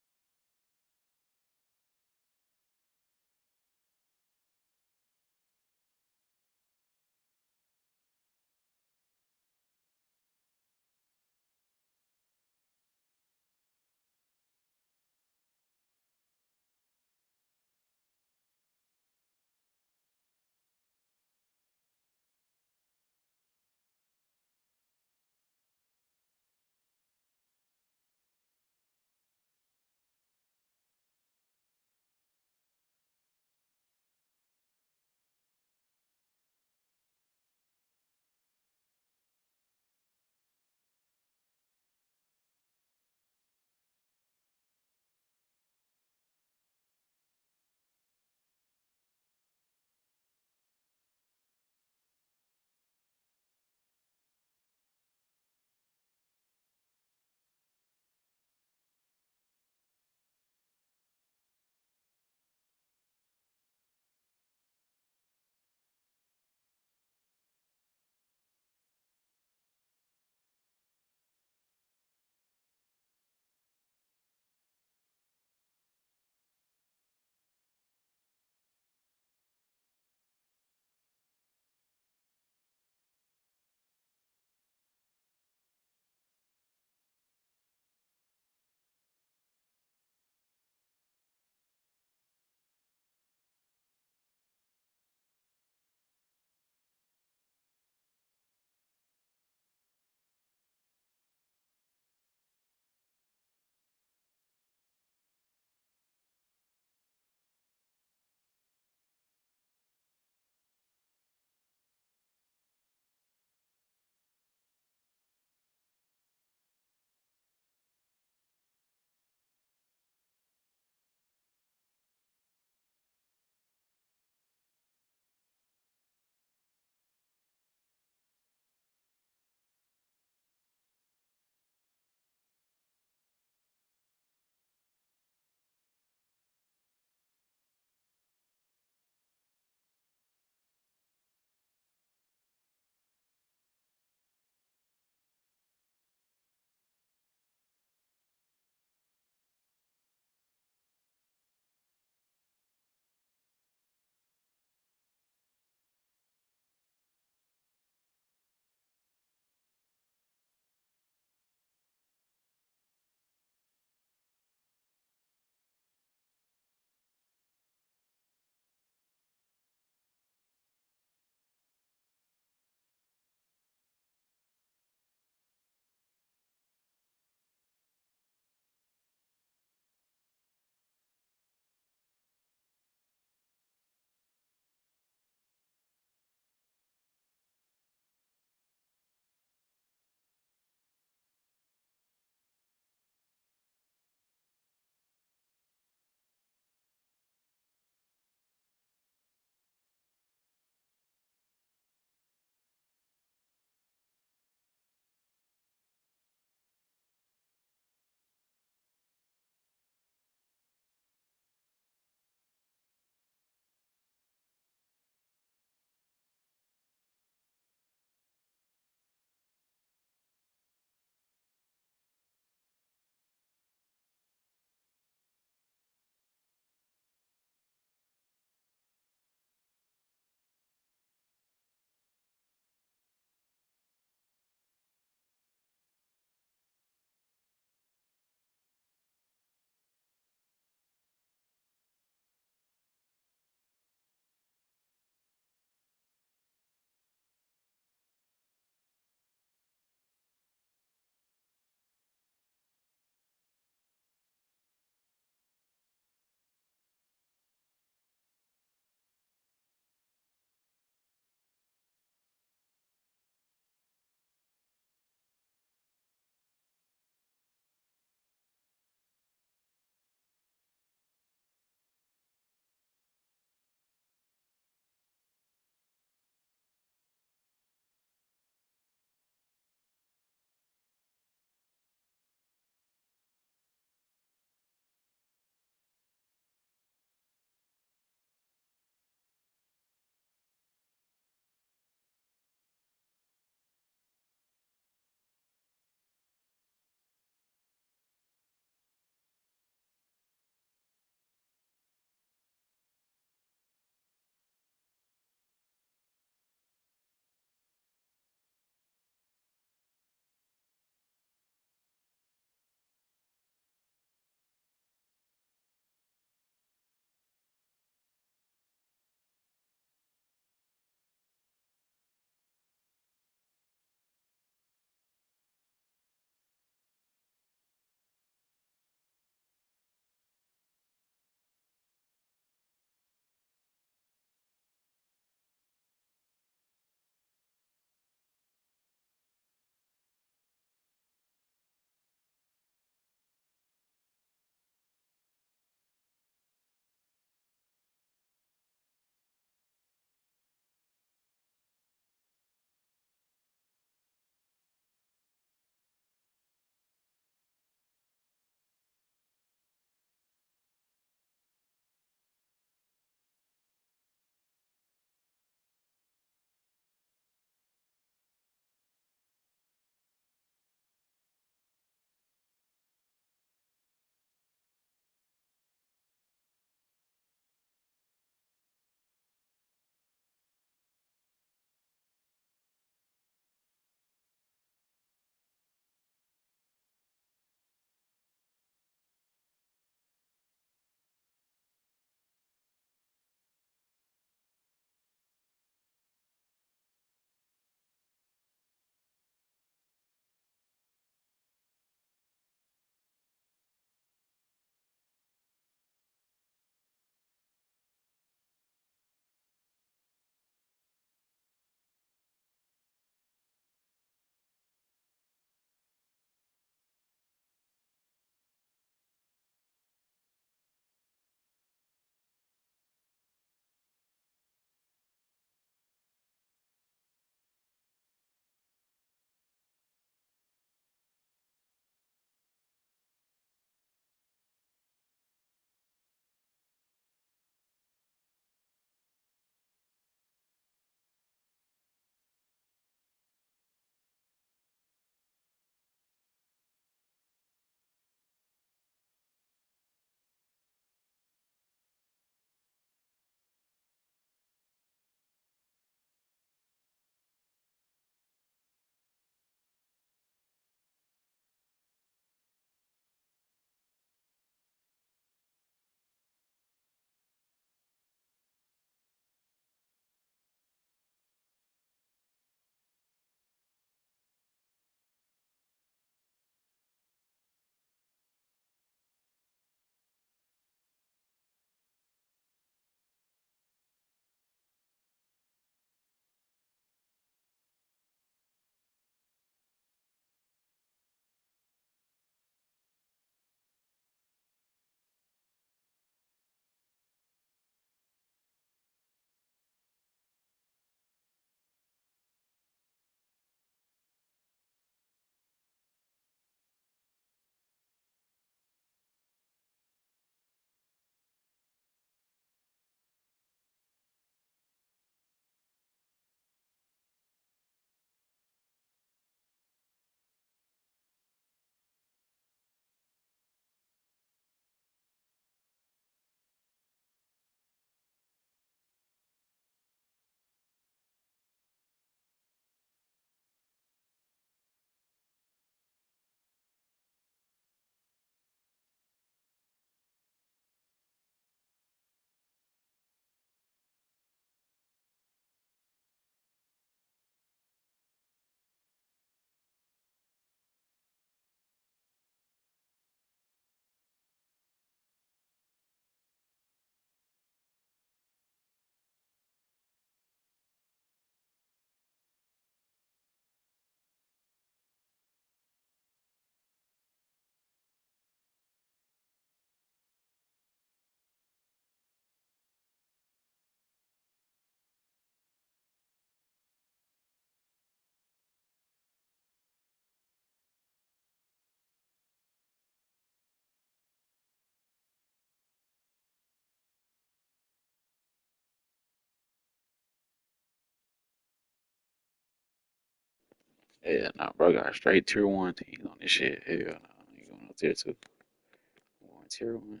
Yeah, nah, bro got straight tier 1 teams on this shit. Hell no, I ain't going no tier 2. I'm going tier 1.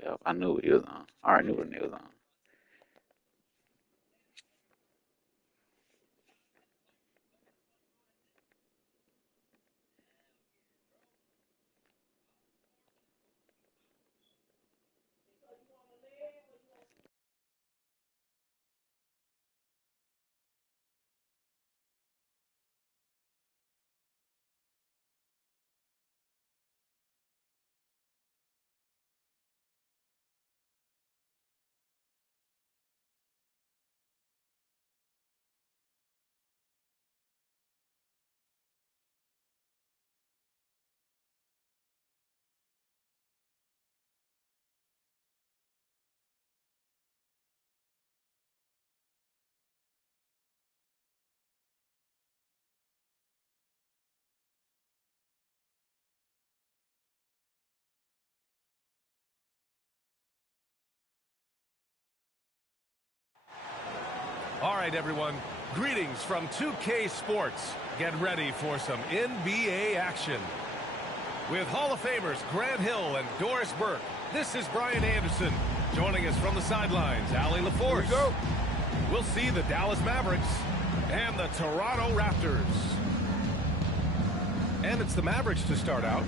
Yep, I knew he was on. I already knew what he was on. All right, everyone. Greetings from 2K Sports. Get ready for some NBA action. With Hall of Famers Grant Hill and Doris Burke, this is Brian Anderson. Joining us from the sidelines, Allie LaForce. We'll see the Dallas Mavericks and the Toronto Raptors. And it's the Mavericks to start out.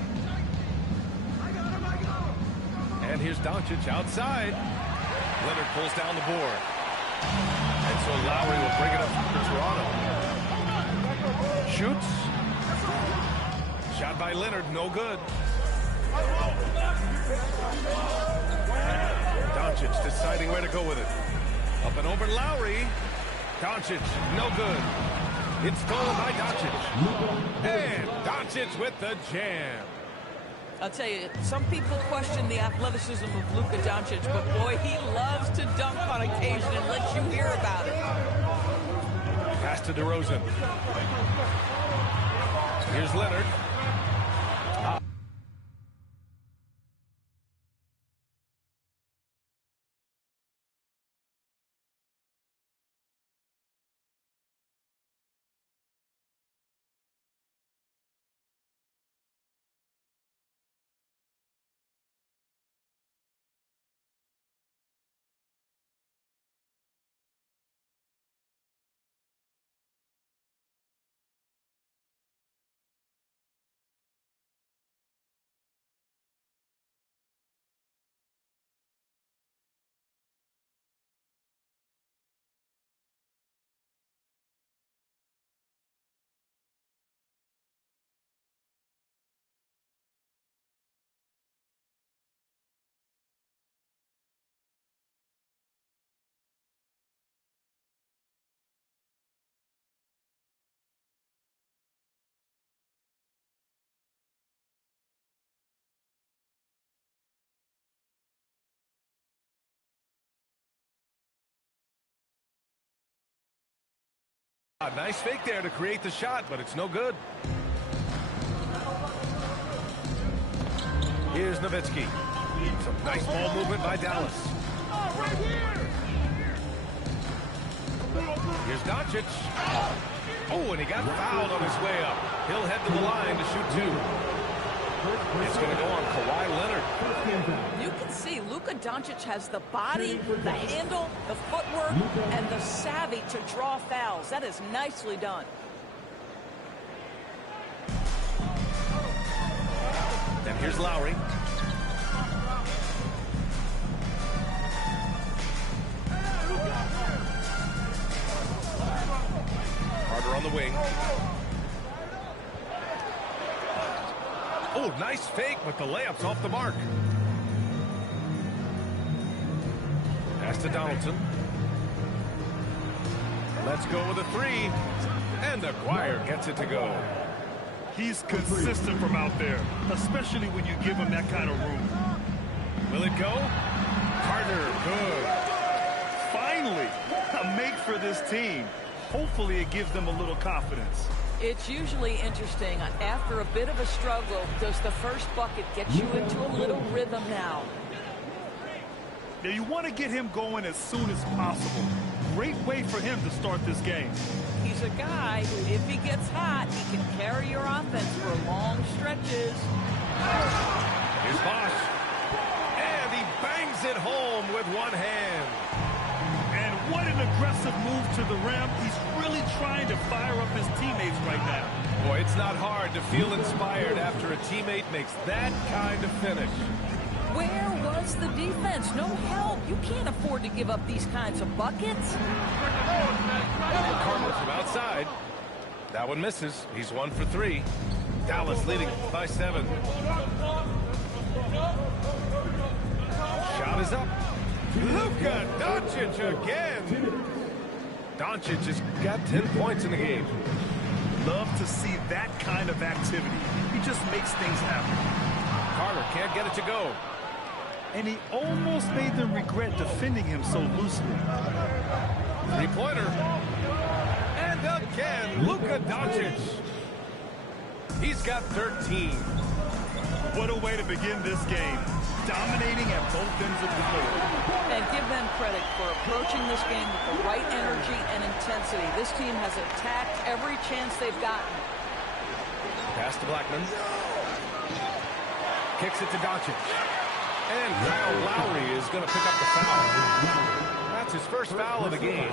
And here's Doncic outside. Leonard pulls down the board. And so Lowry will bring it up for Toronto. Shoots. Shot by Leonard, no good. Doncic deciding where to go with it. Up and over Lowry. Doncic, no good. It's stolen by Doncic. And Doncic with the jam. I'll tell you, some people question the athleticism of Luka Doncic, but boy, he loves to dunk on occasion and let you hear about it. Pass to DeRozan. Here's Leonard. A nice fake there to create the shot, but it's no good. Here's Nowitzki. Some nice ball movement by Dallas. Here's Doncic. Oh, and he got fouled on his way up. He'll head to the line to shoot two. It's going to go on Kawhi Leonard. You can see Luka Doncic has the body, the handle, the footwork, and the savvy to draw fouls. That is nicely done. And here's Lowry. Carter on the wing. Oh, nice fake, but the layup's off the mark. Pass to Donaldson. Let's go with a three. And Aguirre gets it to go. He's consistent from out there, especially when you give him that kind of room. Will it go? Carter, good. Finally, a make for this team. Hopefully it gives them a little confidence. It's usually interesting. After a bit of a struggle, does the first bucket get you into a little rhythm now? Now you want to get him going as soon as possible. Great way for him to start this game. He's a guy who, if he gets hot, he can carry your offense for long stretches. Here's Bosch. And he bangs it home with one hand. And what an aggressive move to the rim. He's really trying to fire up his teammates right now. Boy, it's not hard to feel inspired after a teammate makes that kind of finish. Where was the defense? No help. You can't afford to give up these kinds of buckets. Carter from outside. That one misses. He's 1 for 3. Dallas leading by 7. Shot is up. Luka Doncic again. Doncic has got 10 points in the game. Love to see that kind of activity. He just makes things happen. Carter can't get it to go. And he almost made them regret defending him so loosely. Three-pointer. And again, Luka Doncic. He's got 13. What a way to begin this game. Dominating at both ends of the floor. And give them credit for approaching this game with the right energy and intensity. This team has attacked every chance they've gotten. Pass to Blackman. Kicks it to Doncic. And Kyle Lowry is going to pick up the foul. That's his first foul of the game.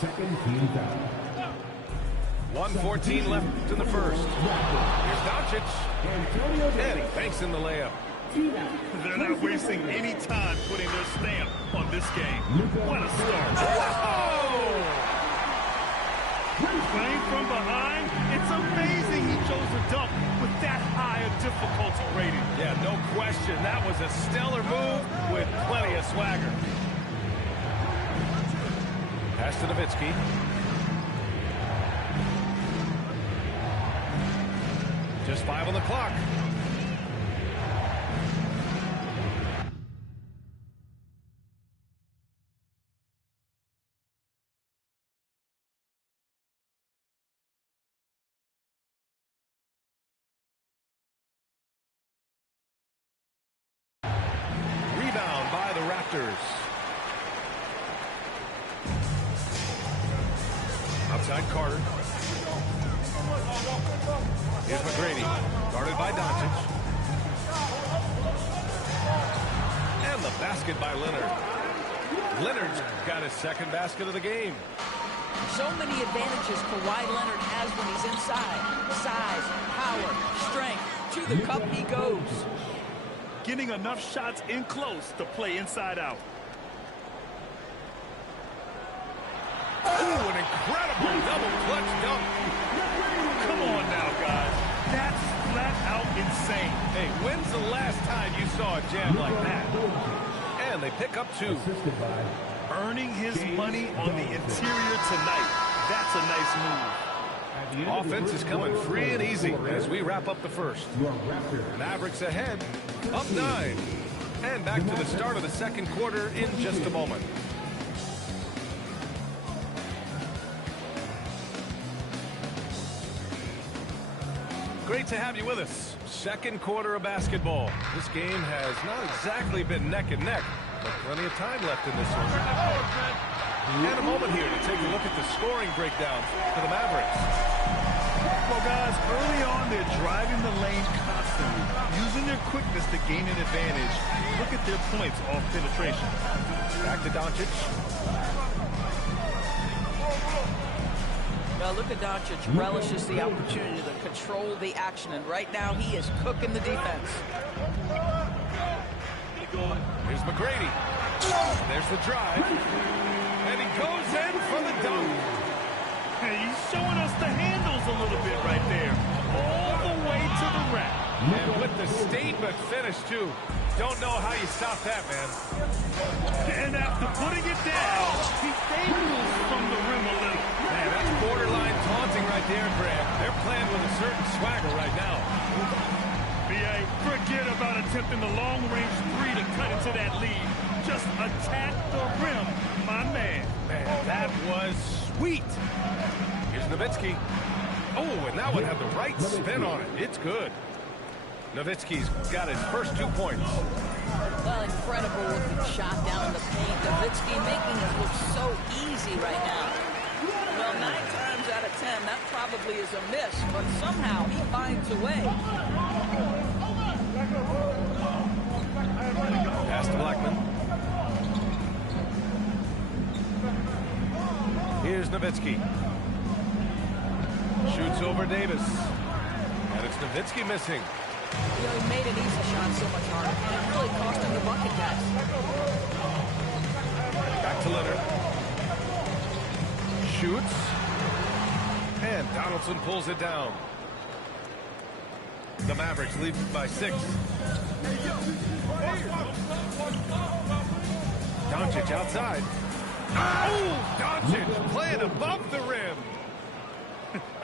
Second team foul. 1:14 left in the first. Here's Doncic. And he banks in the layup. They're not wasting any time putting their stamp on this game. What a start. Whoa! Playing from behind, it's amazing he chose to dunk with that high a difficulty rating. Yeah, no question. That was a stellar move with plenty of swagger. Pass to Nowitzki. Just 5 on the clock. Outside Carter. Here's McGrady, guarded by Doncic. And the basket by Leonard. Leonard's got his second basket of the game. So many advantages Kawhi Leonard has when he's inside. Size, power, strength. To the cup he goes. Getting enough shots in close to play inside out. Oh, an incredible double clutch dunk. Come on now, guys. That's flat out insane. Hey, when's the last time you saw a jam like that? And they pick up 2. Earning his money on the interior tonight. That's a nice move. Offense is coming free and easy as we wrap up the first. Mavericks ahead, up 9. And back to the start of the second quarter in just a moment. Great to have you with us. Second quarter of basketball. This game has not exactly been neck and neck, but plenty of time left in this one. And a moment here to take a look at the scoring breakdown for the Mavericks. Well, guys, early on, they're driving the lane constantly, using their quickness to gain an advantage. Look at their points off penetration. Back to Doncic. Well, Luka Doncic relishes the opportunity to control the action, and right now he is cooking the defense. Here's McGrady. There's the drive. And he goes in for the dunk. Hey, he's showing us the handles a little bit right there. All the way to the rack. And with the statement finish, too. Don't know how you stop that, man. And after putting it down, he dangles from the rim a little. Man, that's borderline taunting right there, Graham. They're playing with a certain is sweet. Here's Nowitzki. Oh, and that one had the right spin on it. It's good. Nowitzki's got his first 2 points. Well, incredible looking shot down in the paint. Nowitzki making it look so easy right now. Well, 9 times out of 10, that probably is a miss, but somehow he finds a way. Pass to Blackman. Here's Nowitzki. Shoots over Davis. And it's Nowitzki missing. You know, he made an easy shot so much harder, and it really cost him the bucket pass. Back to Leonard. Shoots. And Donaldson pulls it down. The Mavericks lead by 6. Doncic outside. Oh, Doncic playing above the rim.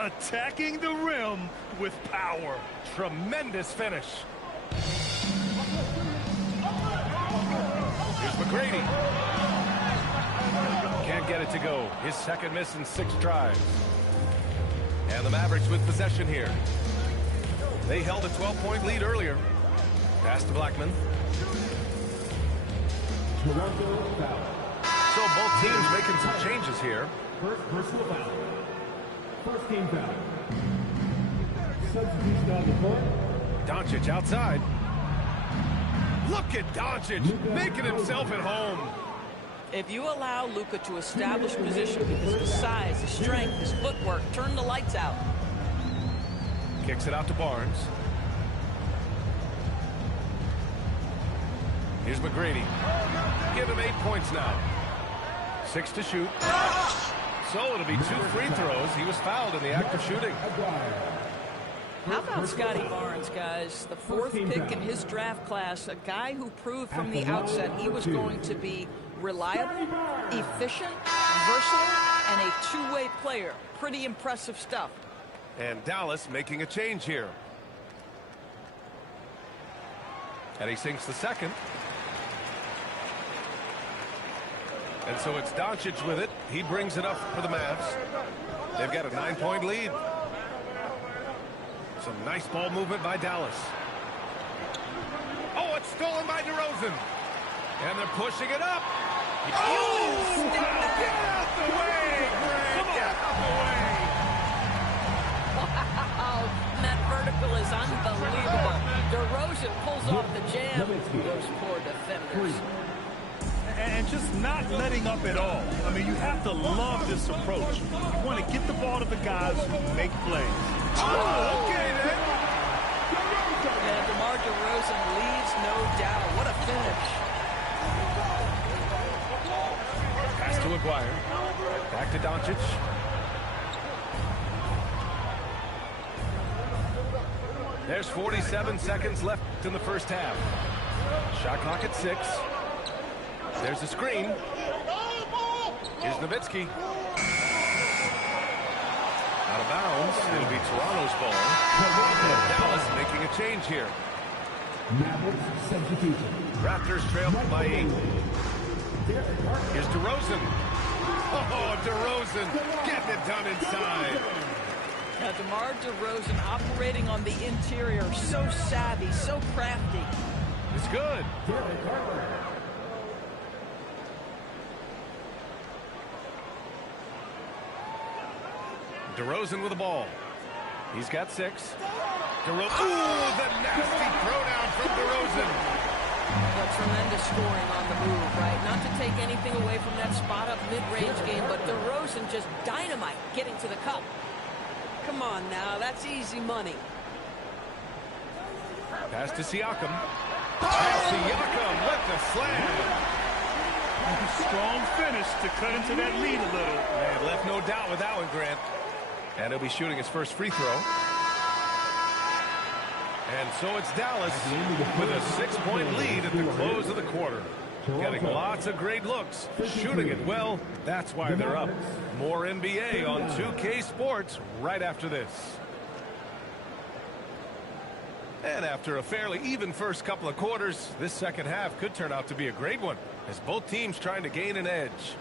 Attacking the rim with power. Tremendous finish. Here's McGrady. Can't get it to go. His second miss in 6 drives. And the Mavericks with possession here. They held a 12-point lead earlier. Pass to Blackman. So both teams making some changes here. First personal foul. First team foul. Substitution on the court. Doncic outside. Look at Doncic making himself at home. If you allow Luka to establish position because of his size, his strength, his footwork, turn the lights out. Kicks it out to Barnes. Here's McGrady. Give him 8 points now. 6 to shoot. So it'll be 2 free throws. He was fouled in the act of shooting. How about Scotty Barnes, guys? The 4th pick in his draft class, a guy who proved from the outset he was going to be reliable, efficient, versatile, and a two-way player. Pretty impressive stuff. And Dallas making a change here. And he sinks the second. And so it's Doncic with it. He brings it up for the Mavs. They've got a 9-point lead. Some nice ball movement by Dallas. Oh, it's stolen by DeRozan. And they're pushing it up. Oh, get out the way, Grant. Get out the way. Wow, that vertical is unbelievable. DeRozan pulls off the jam. Those poor defenders. And just not letting up at all. I mean, you have to love this approach. You want to get the ball to the guys who make plays. Oh, okay then. And DeMar DeRozan leaves no doubt. What a finish. Pass to Aguirre. Back to Doncic. There's 47 seconds left in the first half. Shot clock at 6. There's a screen. Here's Nowitzki. Out of bounds. It'll be Toronto's ball. And Dallas making a change here. Mavericks substitution. Raptors trail by 8. Here's DeRozan. Oh, DeRozan getting it done inside. Now, DeMar DeRozan operating on the interior. So savvy, so crafty. It's good. DeRozan with the ball. He's got 6. DeRozan. Ooh, the nasty throwdown from DeRozan. But tremendous scoring on the move, right? Not to take anything away from that spot-up mid-range game, but DeRozan just dynamite getting to the cup. Come on now, that's easy money. Pass to Siakam. Siakam with the slam. Strong finish to cut into that lead a little. Man, left no doubt with that one, Grant. And he'll be shooting his first free throw. And so it's Dallas with a 6-point lead at the close of the quarter. Getting lots of great looks, shooting it well. That's why they're up. More NBA on 2K Sports right after this. And after a fairly even first couple of quarters, this second half could turn out to be a great one, as both teams trying to gain an edge.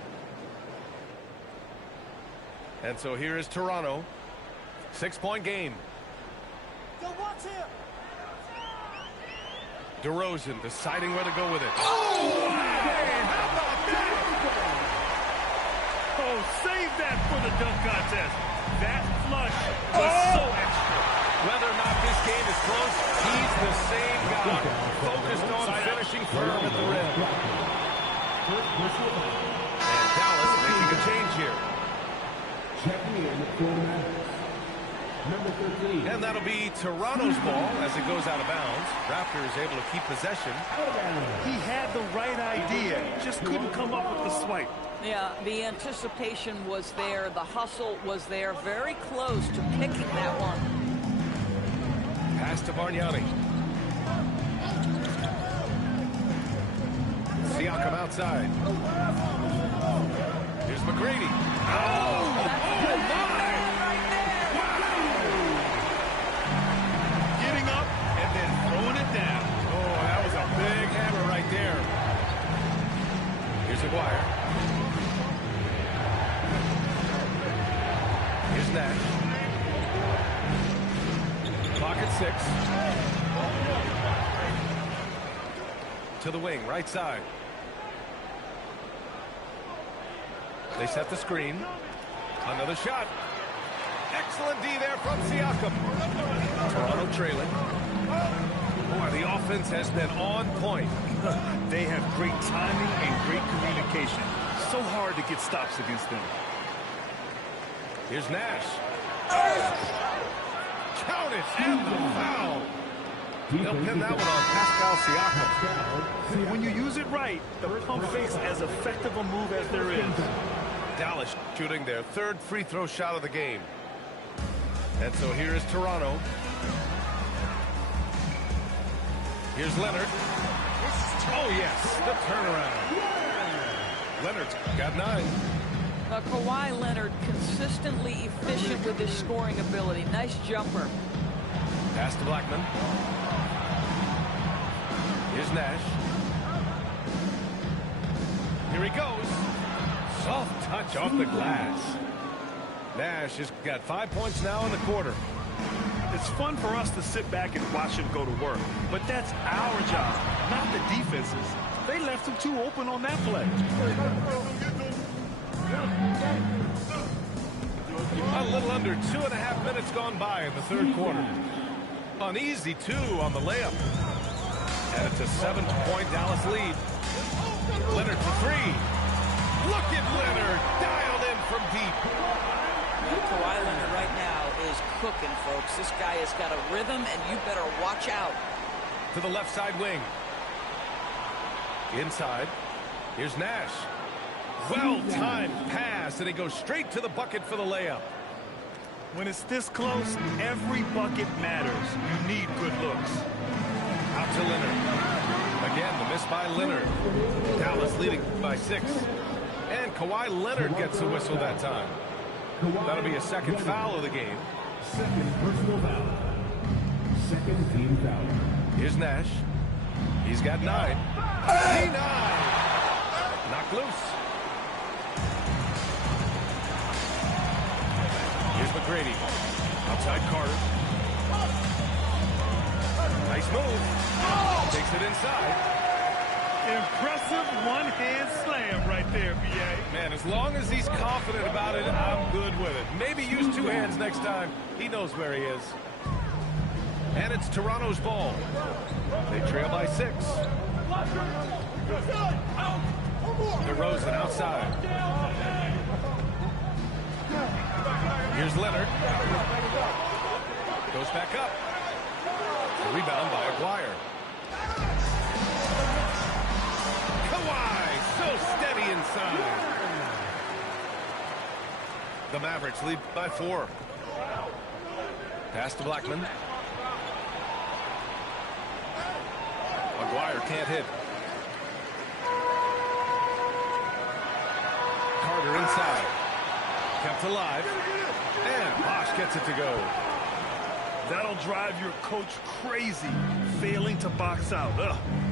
And so here is Toronto. 6-point game. DeRozan deciding where to go with it. Oh, man, how about that? Oh, save that for the dunk contest. That flush was so extra. Whether or not this game is close, he's the same guy, focused on finishing firm at the rim. And Dallas making a change here. Checking in for Mavericks. Number 13. And that'll be Toronto's ball as it goes out of bounds. Raptors able to keep possession. He had the right idea, just couldn't come up with the swipe. Yeah, the anticipation was there. The hustle was there. Very close to picking that one. Pass to Bargnani. Siakam outside. Here's McGrady. Oh, Getting up and then throwing it down. oh, that was a big hammer right there. Here's Aguirre. Here's Nash. Clock at 6. To the wing, right side. They set the screen. Another shot. Excellent D there from Siakam. Toronto trailing. Boy, the offense has been on point. They have great timing and great communication. So hard to get stops against them. Here's Nash. Count it, and the foul. They'll pin that one on Pascal Siakam. When you use it right, the pump fake's as effective a move as there is. Dallas shooting their third free throw shot of the game. And so here is Toronto. Here's Leonard. Oh, yes, the turnaround. Leonard's got 9. Kawhi Leonard consistently efficient with his scoring ability. Nice jumper. Pass to Blackman. Here's Nash. Here he goes. Soft touch off the glass. Nash has got 5 points now in the quarter. It's fun for us to sit back and watch him go to work, but that's our job, not the defense's. They left him too open on that play. A little under 2.5 minutes gone by in the third quarter. An easy 2 on the layup. And it's a 7-point Dallas lead. Leonard for 3. Look at Leonard, dialed in from deep. Kawhi Leonard right now is cooking, folks. This guy has got a rhythm, and you better watch out. To the left side wing. Inside. Here's Nash. Well-timed pass, and he goes straight to the bucket for the layup. When it's this close, every bucket matters. You need good looks. Out to Leonard. Again, the miss by Leonard. Dallas leading by 6. And Kawhi Leonard gets a whistle that time. That'll be a second foul of the game. Second personal foul. Second team foul. Here's Nash. He's got 9. 9! Knocked loose. Here's McGrady. Outside Carter. Nice move. Takes it inside. Impressive one-hand slam right there, B.A. Man, as long as he's confident about it, I'm good with it. Maybe use 2 hands next time. He knows where he is. And it's Toronto's ball. They trail by 6. DeRozan outside. Here's Leonard. Goes back up. The rebound by Aguirre. Kawhi, so steady inside. The Mavericks lead by 4. Pass to Blackman. Aguirre can't hit. Carter inside. Kept alive. And Bosch gets it to go. That'll drive your coach crazy, failing to box out.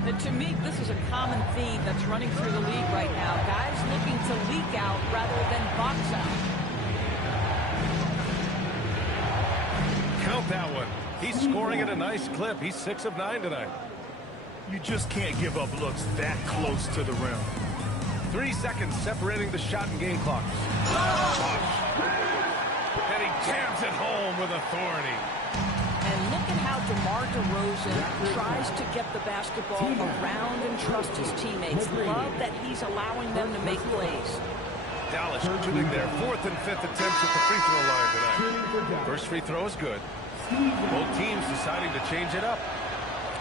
And to me, this is a common theme that's running through the league right now. Guys looking to leak out rather than box out. about that one? He's scoring at a nice clip. He's 6 of 9 tonight. You just can't give up looks that close to the rim. 3 seconds separating the shot and game clocks. And he jams it home with authority. And look at how DeMar DeRozan tries to get the basketball around and trust his teammates. Love that he's allowing them to make plays. Dallas shooting their 4th and 5th attempts at the free throw line tonight. First free throw is good. Both teams deciding to change it up.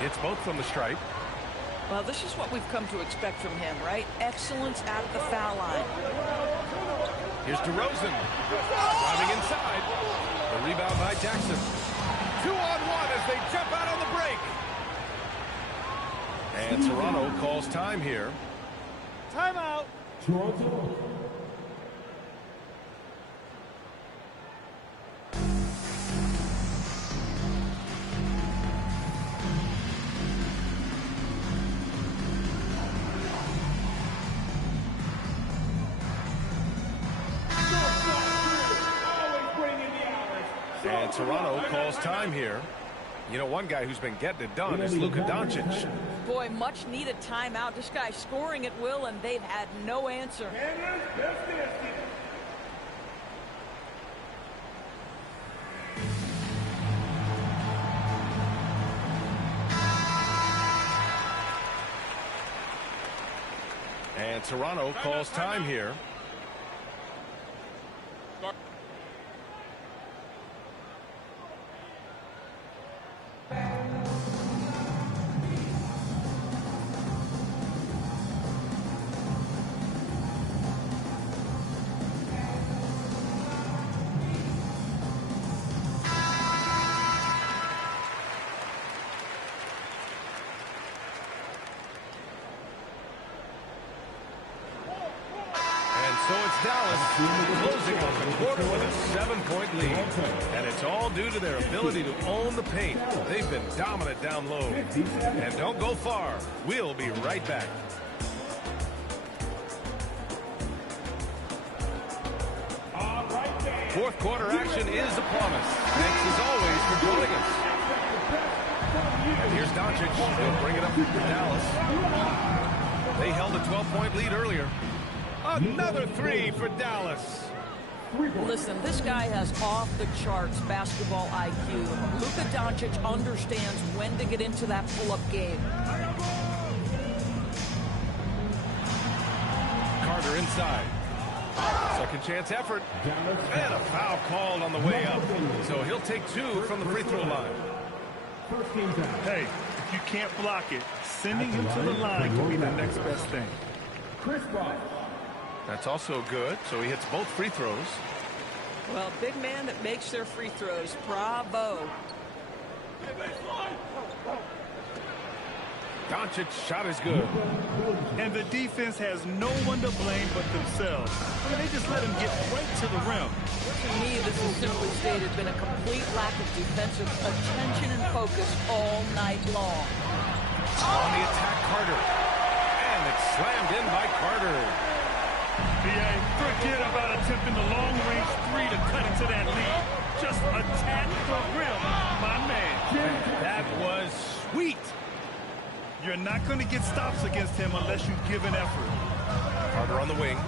It's both from the stripe. Well, this is what we've come to expect from him, right? Excellence out of the foul line. Here's DeRozan. Driving inside. The rebound by Jackson. 2-on-1 as they jump out on the break. And Toronto calls time here. Timeout. Toronto. And Toronto calls time here. You know, one guy who's been getting it done is Luka Doncic. Boy, much needed timeout. This guy's scoring at will, and they've had no answer. And Toronto calls time here. So it's Dallas closing out the quarter with a 7-point lead. And it's all due to their ability to own the paint. They've been dominant down low. And don't go far. We'll be right back. Fourth quarter action is upon us. Thanks as always for joining us. And here's Doncic. He'll bring it up for Dallas. They held a 12-point lead earlier. Another 3 for Dallas. Listen, this guy has off-the-charts basketball IQ. Luka Doncic understands when to get into that pull-up game. Carter inside. Second chance effort. And a foul called on the way up. So he'll take 2 from the free throw line. Hey, if you can't block it, sending him to the line can be the next best thing. That's also good. So he hits both free throws. Well, big man that makes their free throws. Bravo. Doncic's shot is good. And the defense has no one to blame but themselves. I mean, they just let him get right to the rim. To me, this has simply stated been a complete lack of defensive attention and focus all night long. On the attack, Carter. And it's slammed in by Carter. Forget about attempting the long-range 3 to cut into that lead. Just attack the rim, my man. That was sweet. You're not going to get stops against him unless you give an effort. Carter on the wing.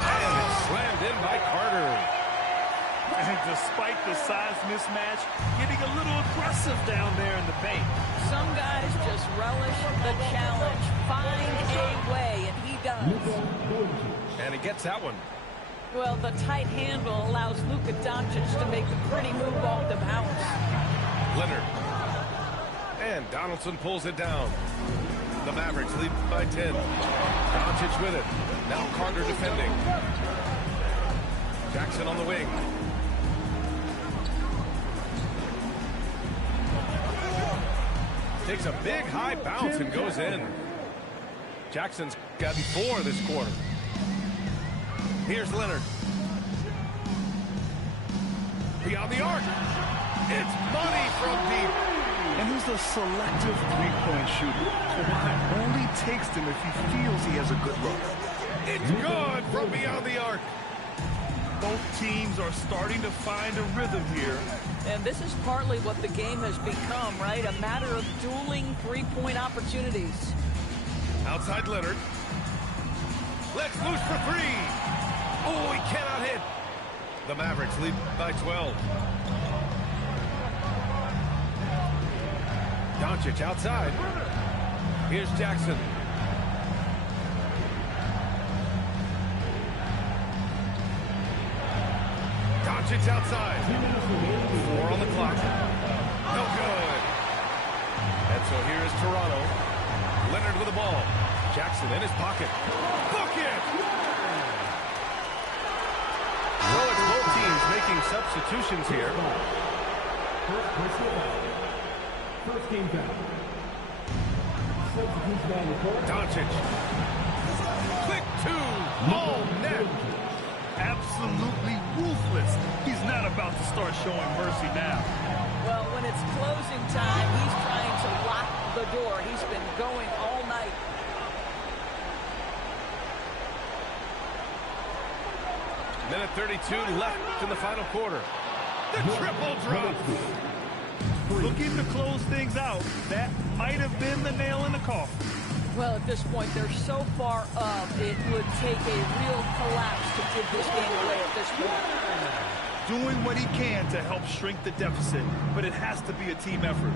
And it's slammed in by Carter. And despite the size mismatch, getting a little aggressive down there in the paint. Some guys just relish the challenge. Find a way, and he does. And he gets that one. Well, the tight handle allows Luka Doncic to make the pretty move off the bounce. Leonard. And Donaldson pulls it down. The Mavericks lead by 10. Doncic with it. Now Carter defending. Jackson on the wing. Takes a big high bounce and goes in. Jackson's gotten 4 this quarter. Here's Leonard. Beyond the arc. It's money from deep. And he's a selective three-point shooter. Only takes them if he feels he has a good look. It's good from beyond the arc. Both teams are starting to find a rhythm here. And this is partly what the game has become, right? A matter of dueling three-point opportunities. Outside Leonard. Let's loose for three. Oh, he cannot hit. The Mavericks lead by 12. Doncic outside. Here's Jackson. Doncic outside. 4 on the clock. No good. And so here is Toronto. Leonard with the ball. Jackson in his pocket. Book it! So it's both teams making substitutions here. First game foul. Doncic. Quick two. All net. Absolutely ruthless. He's not about to start showing mercy now. Well, when it's closing time, he's trying to lock the door. He's been going all night. Minute 32 left in the final quarter. The triple drop. Looking to close things out. That might have been the nail in the coffin. Well, at this point, they're so far up, it would take a real collapse to give this game away at this point. Doing what he can to help shrink the deficit, but it has to be a team effort.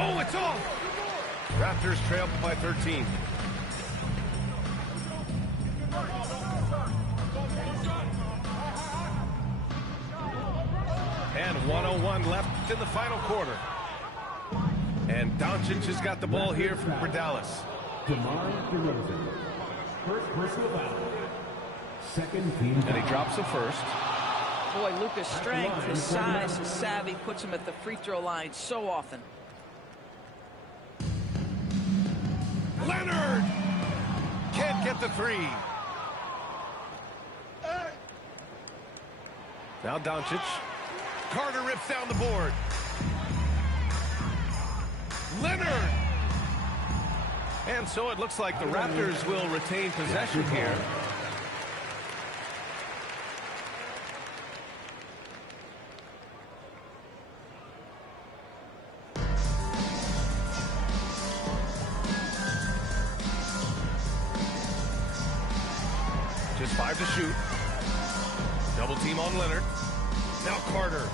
Oh, it's off! Raptors trail by 13. And 1:01 left in the final quarter. And Doncic has got the ball here for Dallas. DeMar DeRozan. First personal foul. Second team foul. And he drops the first. Boy, Luka's strength, his size, his savvy puts him at the free throw line so often. Leonard! Can't get the three. Now Doncic. Carter rips down the board. Leonard! And so it looks like the Raptors will retain possession here. Just 5 to shoot. Double team on Leonard. Now Carter.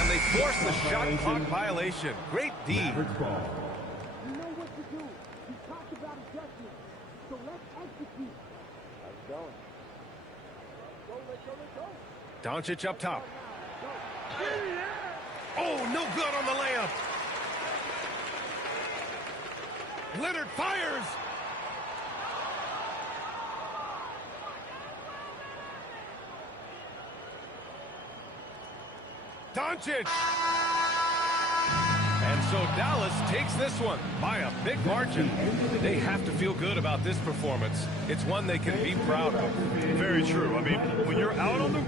And they force the shot clock violation. Great D. You know what to do. You talked about adjustment. So let's execute. How's it going? Go. Doncic up top. Oh, no good on the layup. Leonard fires. Doncic. And so Dallas takes this one by a big margin. They have to feel good about this performance. It's one they can be proud of. Very true. I mean, when you're out on the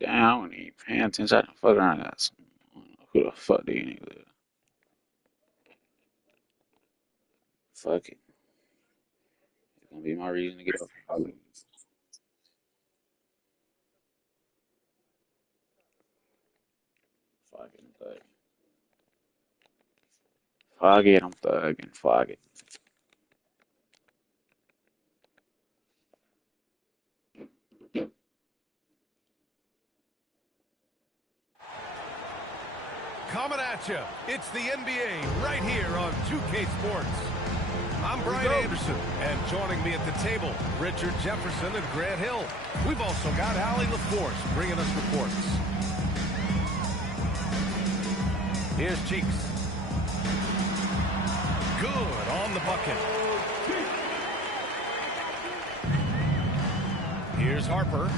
Damn, I wasn't even paying attention. I done fuck around. Got some, I don't know who the fuck these niggas is. Fuck it. It's gonna be my reason to get up. Fuck it, I'm thugging. Fuck it, I'm thugging. Fuck it. Coming at you. It's the NBA right here on 2K Sports. I'm Brian Anderson, and joining me at the table, Richard Jefferson and Grant Hill. We've also got Allie LaForce bringing us reports. Here's Cheeks. Good on the bucket. Here's Harper.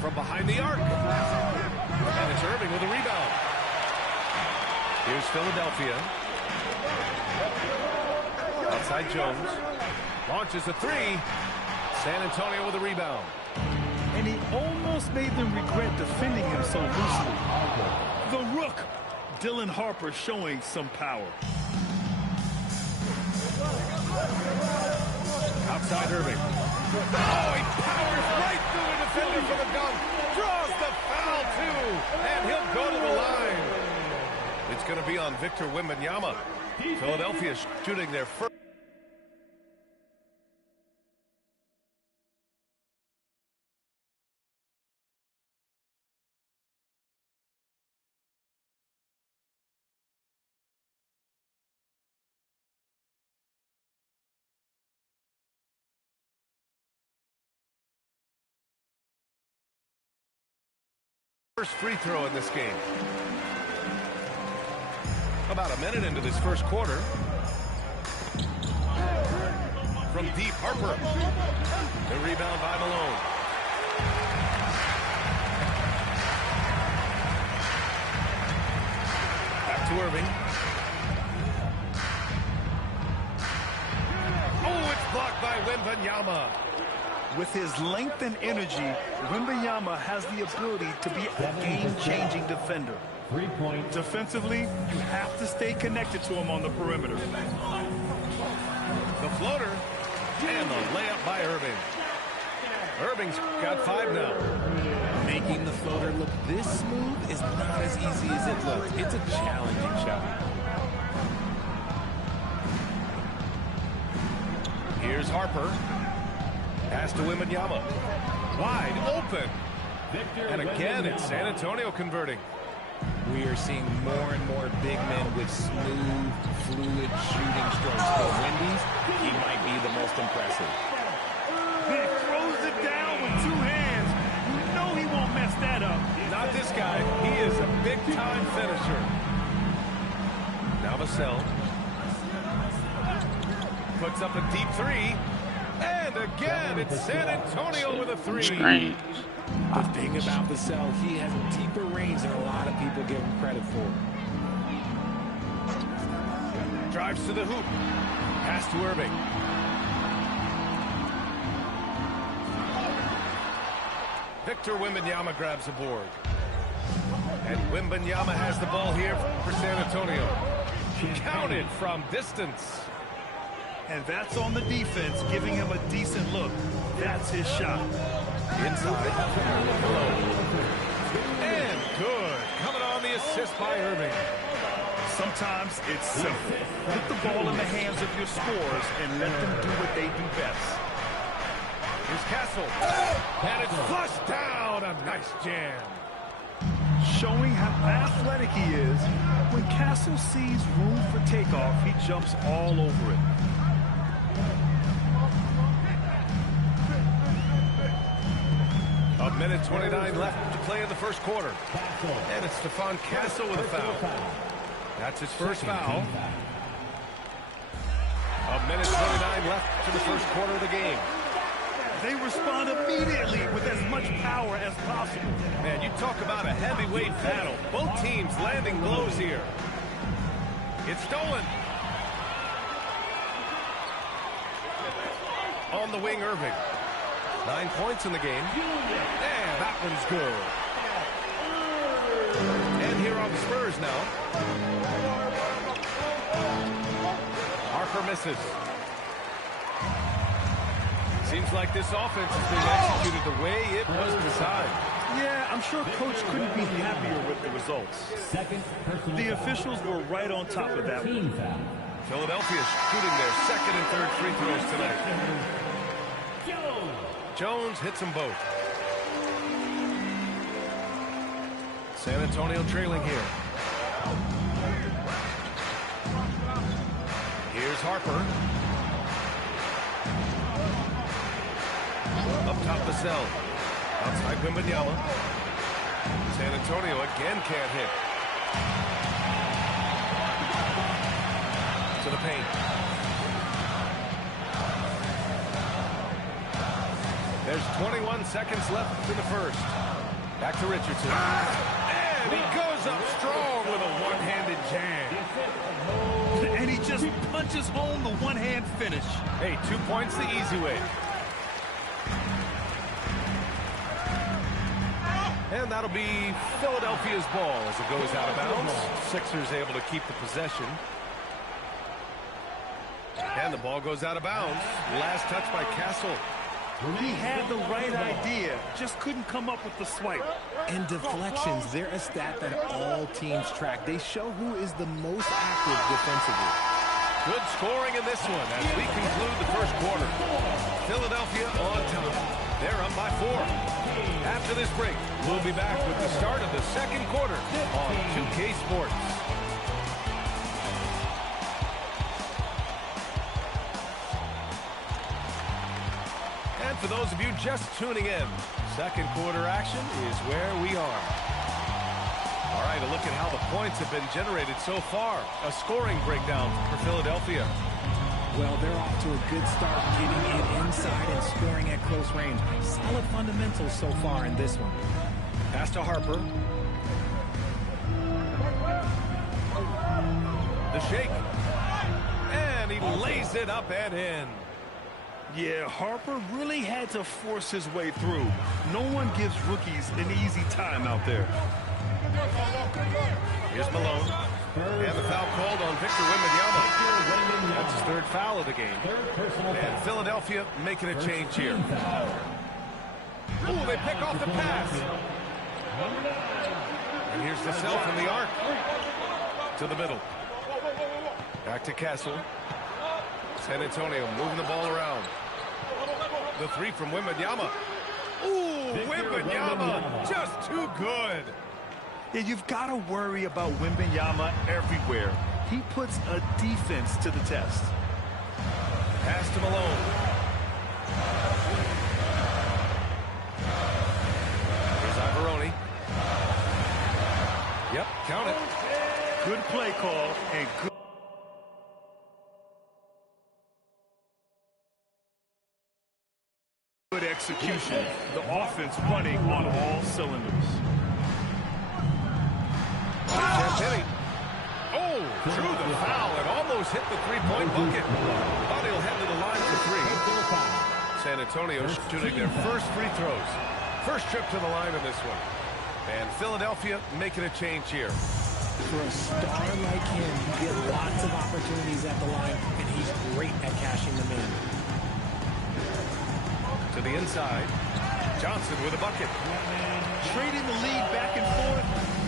From behind the arc. And it's Irving with a rebound. Here's Philadelphia. Outside Jones. Launches a three. San Antonio with a rebound. And he almost made them regret defending him so loosely. The Rook, Dylan Harper, showing some power. Outside Irving. Oh, he powers right through the defender for the dunk. Draws the foul, too. And he'll go to the line. It's going to be on Victor Wembanyama. Philadelphia shooting their first. First free throw in this game. About a minute into this first quarter. From deep, Harper. The rebound by Malone. Back to Irving. Oh, it's blocked by Wembanyama. With his length and energy, Wembanyama has the ability to be a game-changing defender. 3-point. Defensively, you have to stay connected to him on the perimeter. The floater and the layup by Irving. Irving's got 5 now. Making the floater look this smooth is not as easy as it looks. It's a challenging shot. Here's Harper. Pass to Wembanyama. Wide open. And again, it's San Antonio converting. We are seeing more and more big men with smooth, fluid shooting strokes. For Wendy's, he might be the most impressive. He throws it down with 2 hands. You know he won't mess that up. Not this guy. He is a big-time finisher. Now Vassell. Puts up a deep 3. And again, it's San Antonio with a 3. Strange. The thing about Vassell, he has deeper range than a lot of people give him credit for. Drives to the hoop. Pass to Irving. Victor Wembanyama grabs the board. And Wembanyama has the ball here for San Antonio. Counted from distance. And that's on the defense, giving him a decent look. That's his shot. Inside. And good. Coming on the assist by Irving. Sometimes it's simple. Put the ball in the hands of your scorers and let them do what they do best. Here's Castle. And it's flushed down. A nice jam. Showing how athletic he is. When Castle sees room for takeoff, he jumps all over it. A minute 29 left to play in the first quarter. And it's Stephon Castle with a foul. That's his first foul. A minute 29 left to the first quarter of the game. They respond immediately with as much power as possible. Man, you talk about a heavyweight battle. Both teams landing blows here. It's stolen. On the wing, Irving. 9 points in the game. And that one's good. And here are the Spurs now. Harper misses. Seems like this offense is being executed the way it was designed. Yeah, I'm sure Coach couldn't be happier with the results. The officials were right on top of that one. Philadelphia shooting their second and third free throws tonight. Jones hits them both. San Antonio trailing here. Here's Harper. Up top the cell. Outside Wembanyama. San Antonio again can't hit. To the paint. There's 21 seconds left in the first. Back to Richardson. And he goes up strong with a one-handed jam. And he just punches home the one-hand finish. Hey, 2 points the easy way. And that'll be Philadelphia's ball as it goes out of bounds. Sixers able to keep the possession. And the ball goes out of bounds. Last touch by Castle. He had the right idea, just couldn't come up with the swipe. And deflections, they're a stat that all teams track. They show who is the most active defensively. Good scoring in this one as we conclude the first quarter. Philadelphia on top. They're up by 4. After this break, we'll be back with the start of the second quarter on 2K Sports. And for those of you just tuning in, second quarter action is where we are. All right, a look at how the points have been generated so far. A scoring breakdown for Philadelphia. Well, they're off to a good start, getting it inside and scoring at close range. Solid fundamentals so far in this one. Pass to Harper. The shake. And he lays it up and in. Yeah, Harper really had to force his way through. No one gives rookies an easy time out there. Here's Malone. And the foul called on Victor Wembanyama. That's his third foul of the game. And Philadelphia making a change here. Ooh, they pick off the pass. And here's the cell from the arc. To the middle. Back to Castle. San Antonio moving the ball around. The three from Wembanyama. Ooh, Wembanyama just too good. Yeah, you've got to worry about Wembanyama everywhere. He puts a defense to the test. Pass to Malone. Here's Ivoroni. Yep, count it. Good play call and good execution. The offense running on all cylinders. Oh, drew the foul and almost hit the three-point bucket. Thought he'll head to the line for 3. San Antonio shooting their first free throws. First trip to the line in this one. And Philadelphia making a change here. For a star like him, you get lots of opportunities at the line, and he's great at cashing them in. To the inside. Johnson with a bucket. Trading the lead back and forth.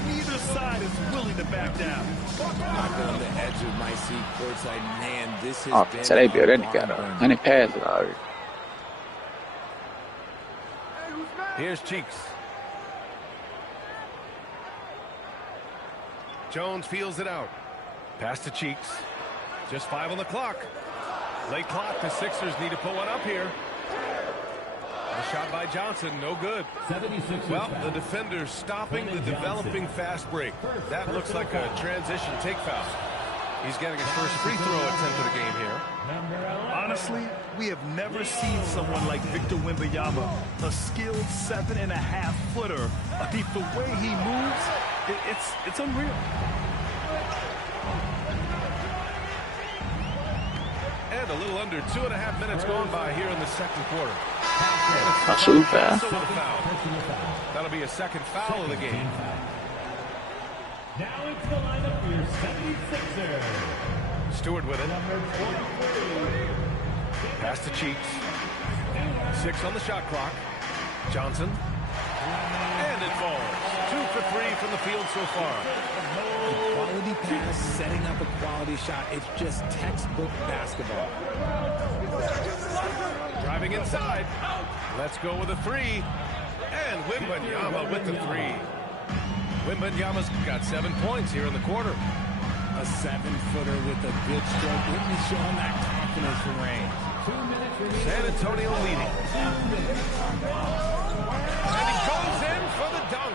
Neither side is willing to back down. I've been on the edge of my seat courtside. Man, this has been So they built it together. 100 passes already. Here's Cheeks. Jones feels it out. Pass to Cheeks. Just 5 on the clock. Late clock. The Sixers need to put one up here. A shot by Johnson, no good. Well, the defender's stopping the developing fast break. That looks like a transition take foul. He's getting his first free throw attempt of the game here. Honestly, we have never seen someone like Victor Wembanyama, a skilled 7.5-footer. I mean, the way he moves, it's unreal. And a little under 2.5 minutes gone by here in the second quarter. That's so fast. That'll be a second foul of the game. Now it's the lineup for your 76ers. Stewart with it. Pass to Cheeks. 6 on the shot clock. Johnson. And it falls. 2 for 3 from the field so far. A quality pass, setting up a quality shot. It's just textbook basketball. Driving inside. Let's go with a 3. And Wembanyama with the 3. Wembanyama's got 7 points here in the quarter. A 7-footer with a good stroke. Really showing that confidence from range. San Antonio leading. And he goes in for the dunk.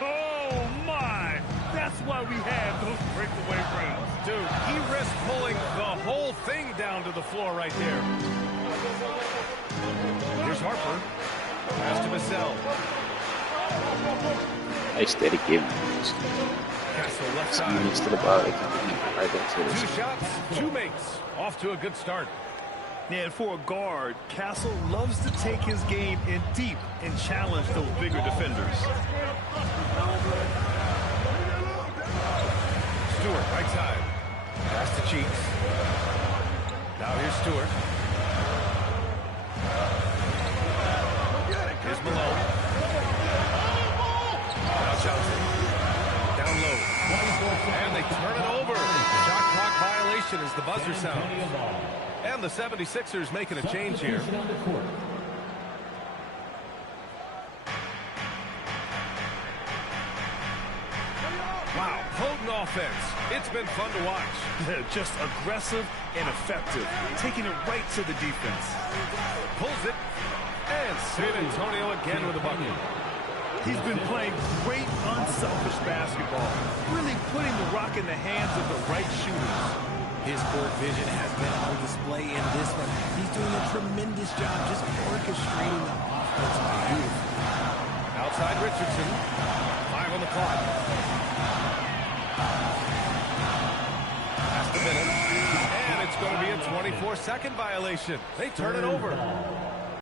Oh, my. That's why we have those breakaway runs. Dude, he risked pulling the whole thing down to the floor right there. Here's Harper. Pass to Vassell. Nice steady giving. Castle left side. Minutes to the ball. They come right back to this. 2 shots, 2 makes. Off to a good start. Yeah, and for a guard, Castle loves to take his game in deep and challenge those bigger defenders. Stewart, right side. Pass to Cheeks. Now here's Stewart. Here's Malone. Now Johnson. Down low. And they turn it over. Shot clock violation as the buzzer sounds. And the 76ers making a change here. Wow, potent offense. It's been fun to watch. Just aggressive and effective, taking it right to the defense. Pulls it. And San Antonio again with a bucket. He's been playing great, unselfish basketball, really putting the rock in the hands of the right shooters. His court vision has been on display in this one. He's doing a tremendous job just orchestrating the offensive move. Outside Richardson. 5 on the clock. Past the middle. And it's going to be a 24-second violation. They turn it over.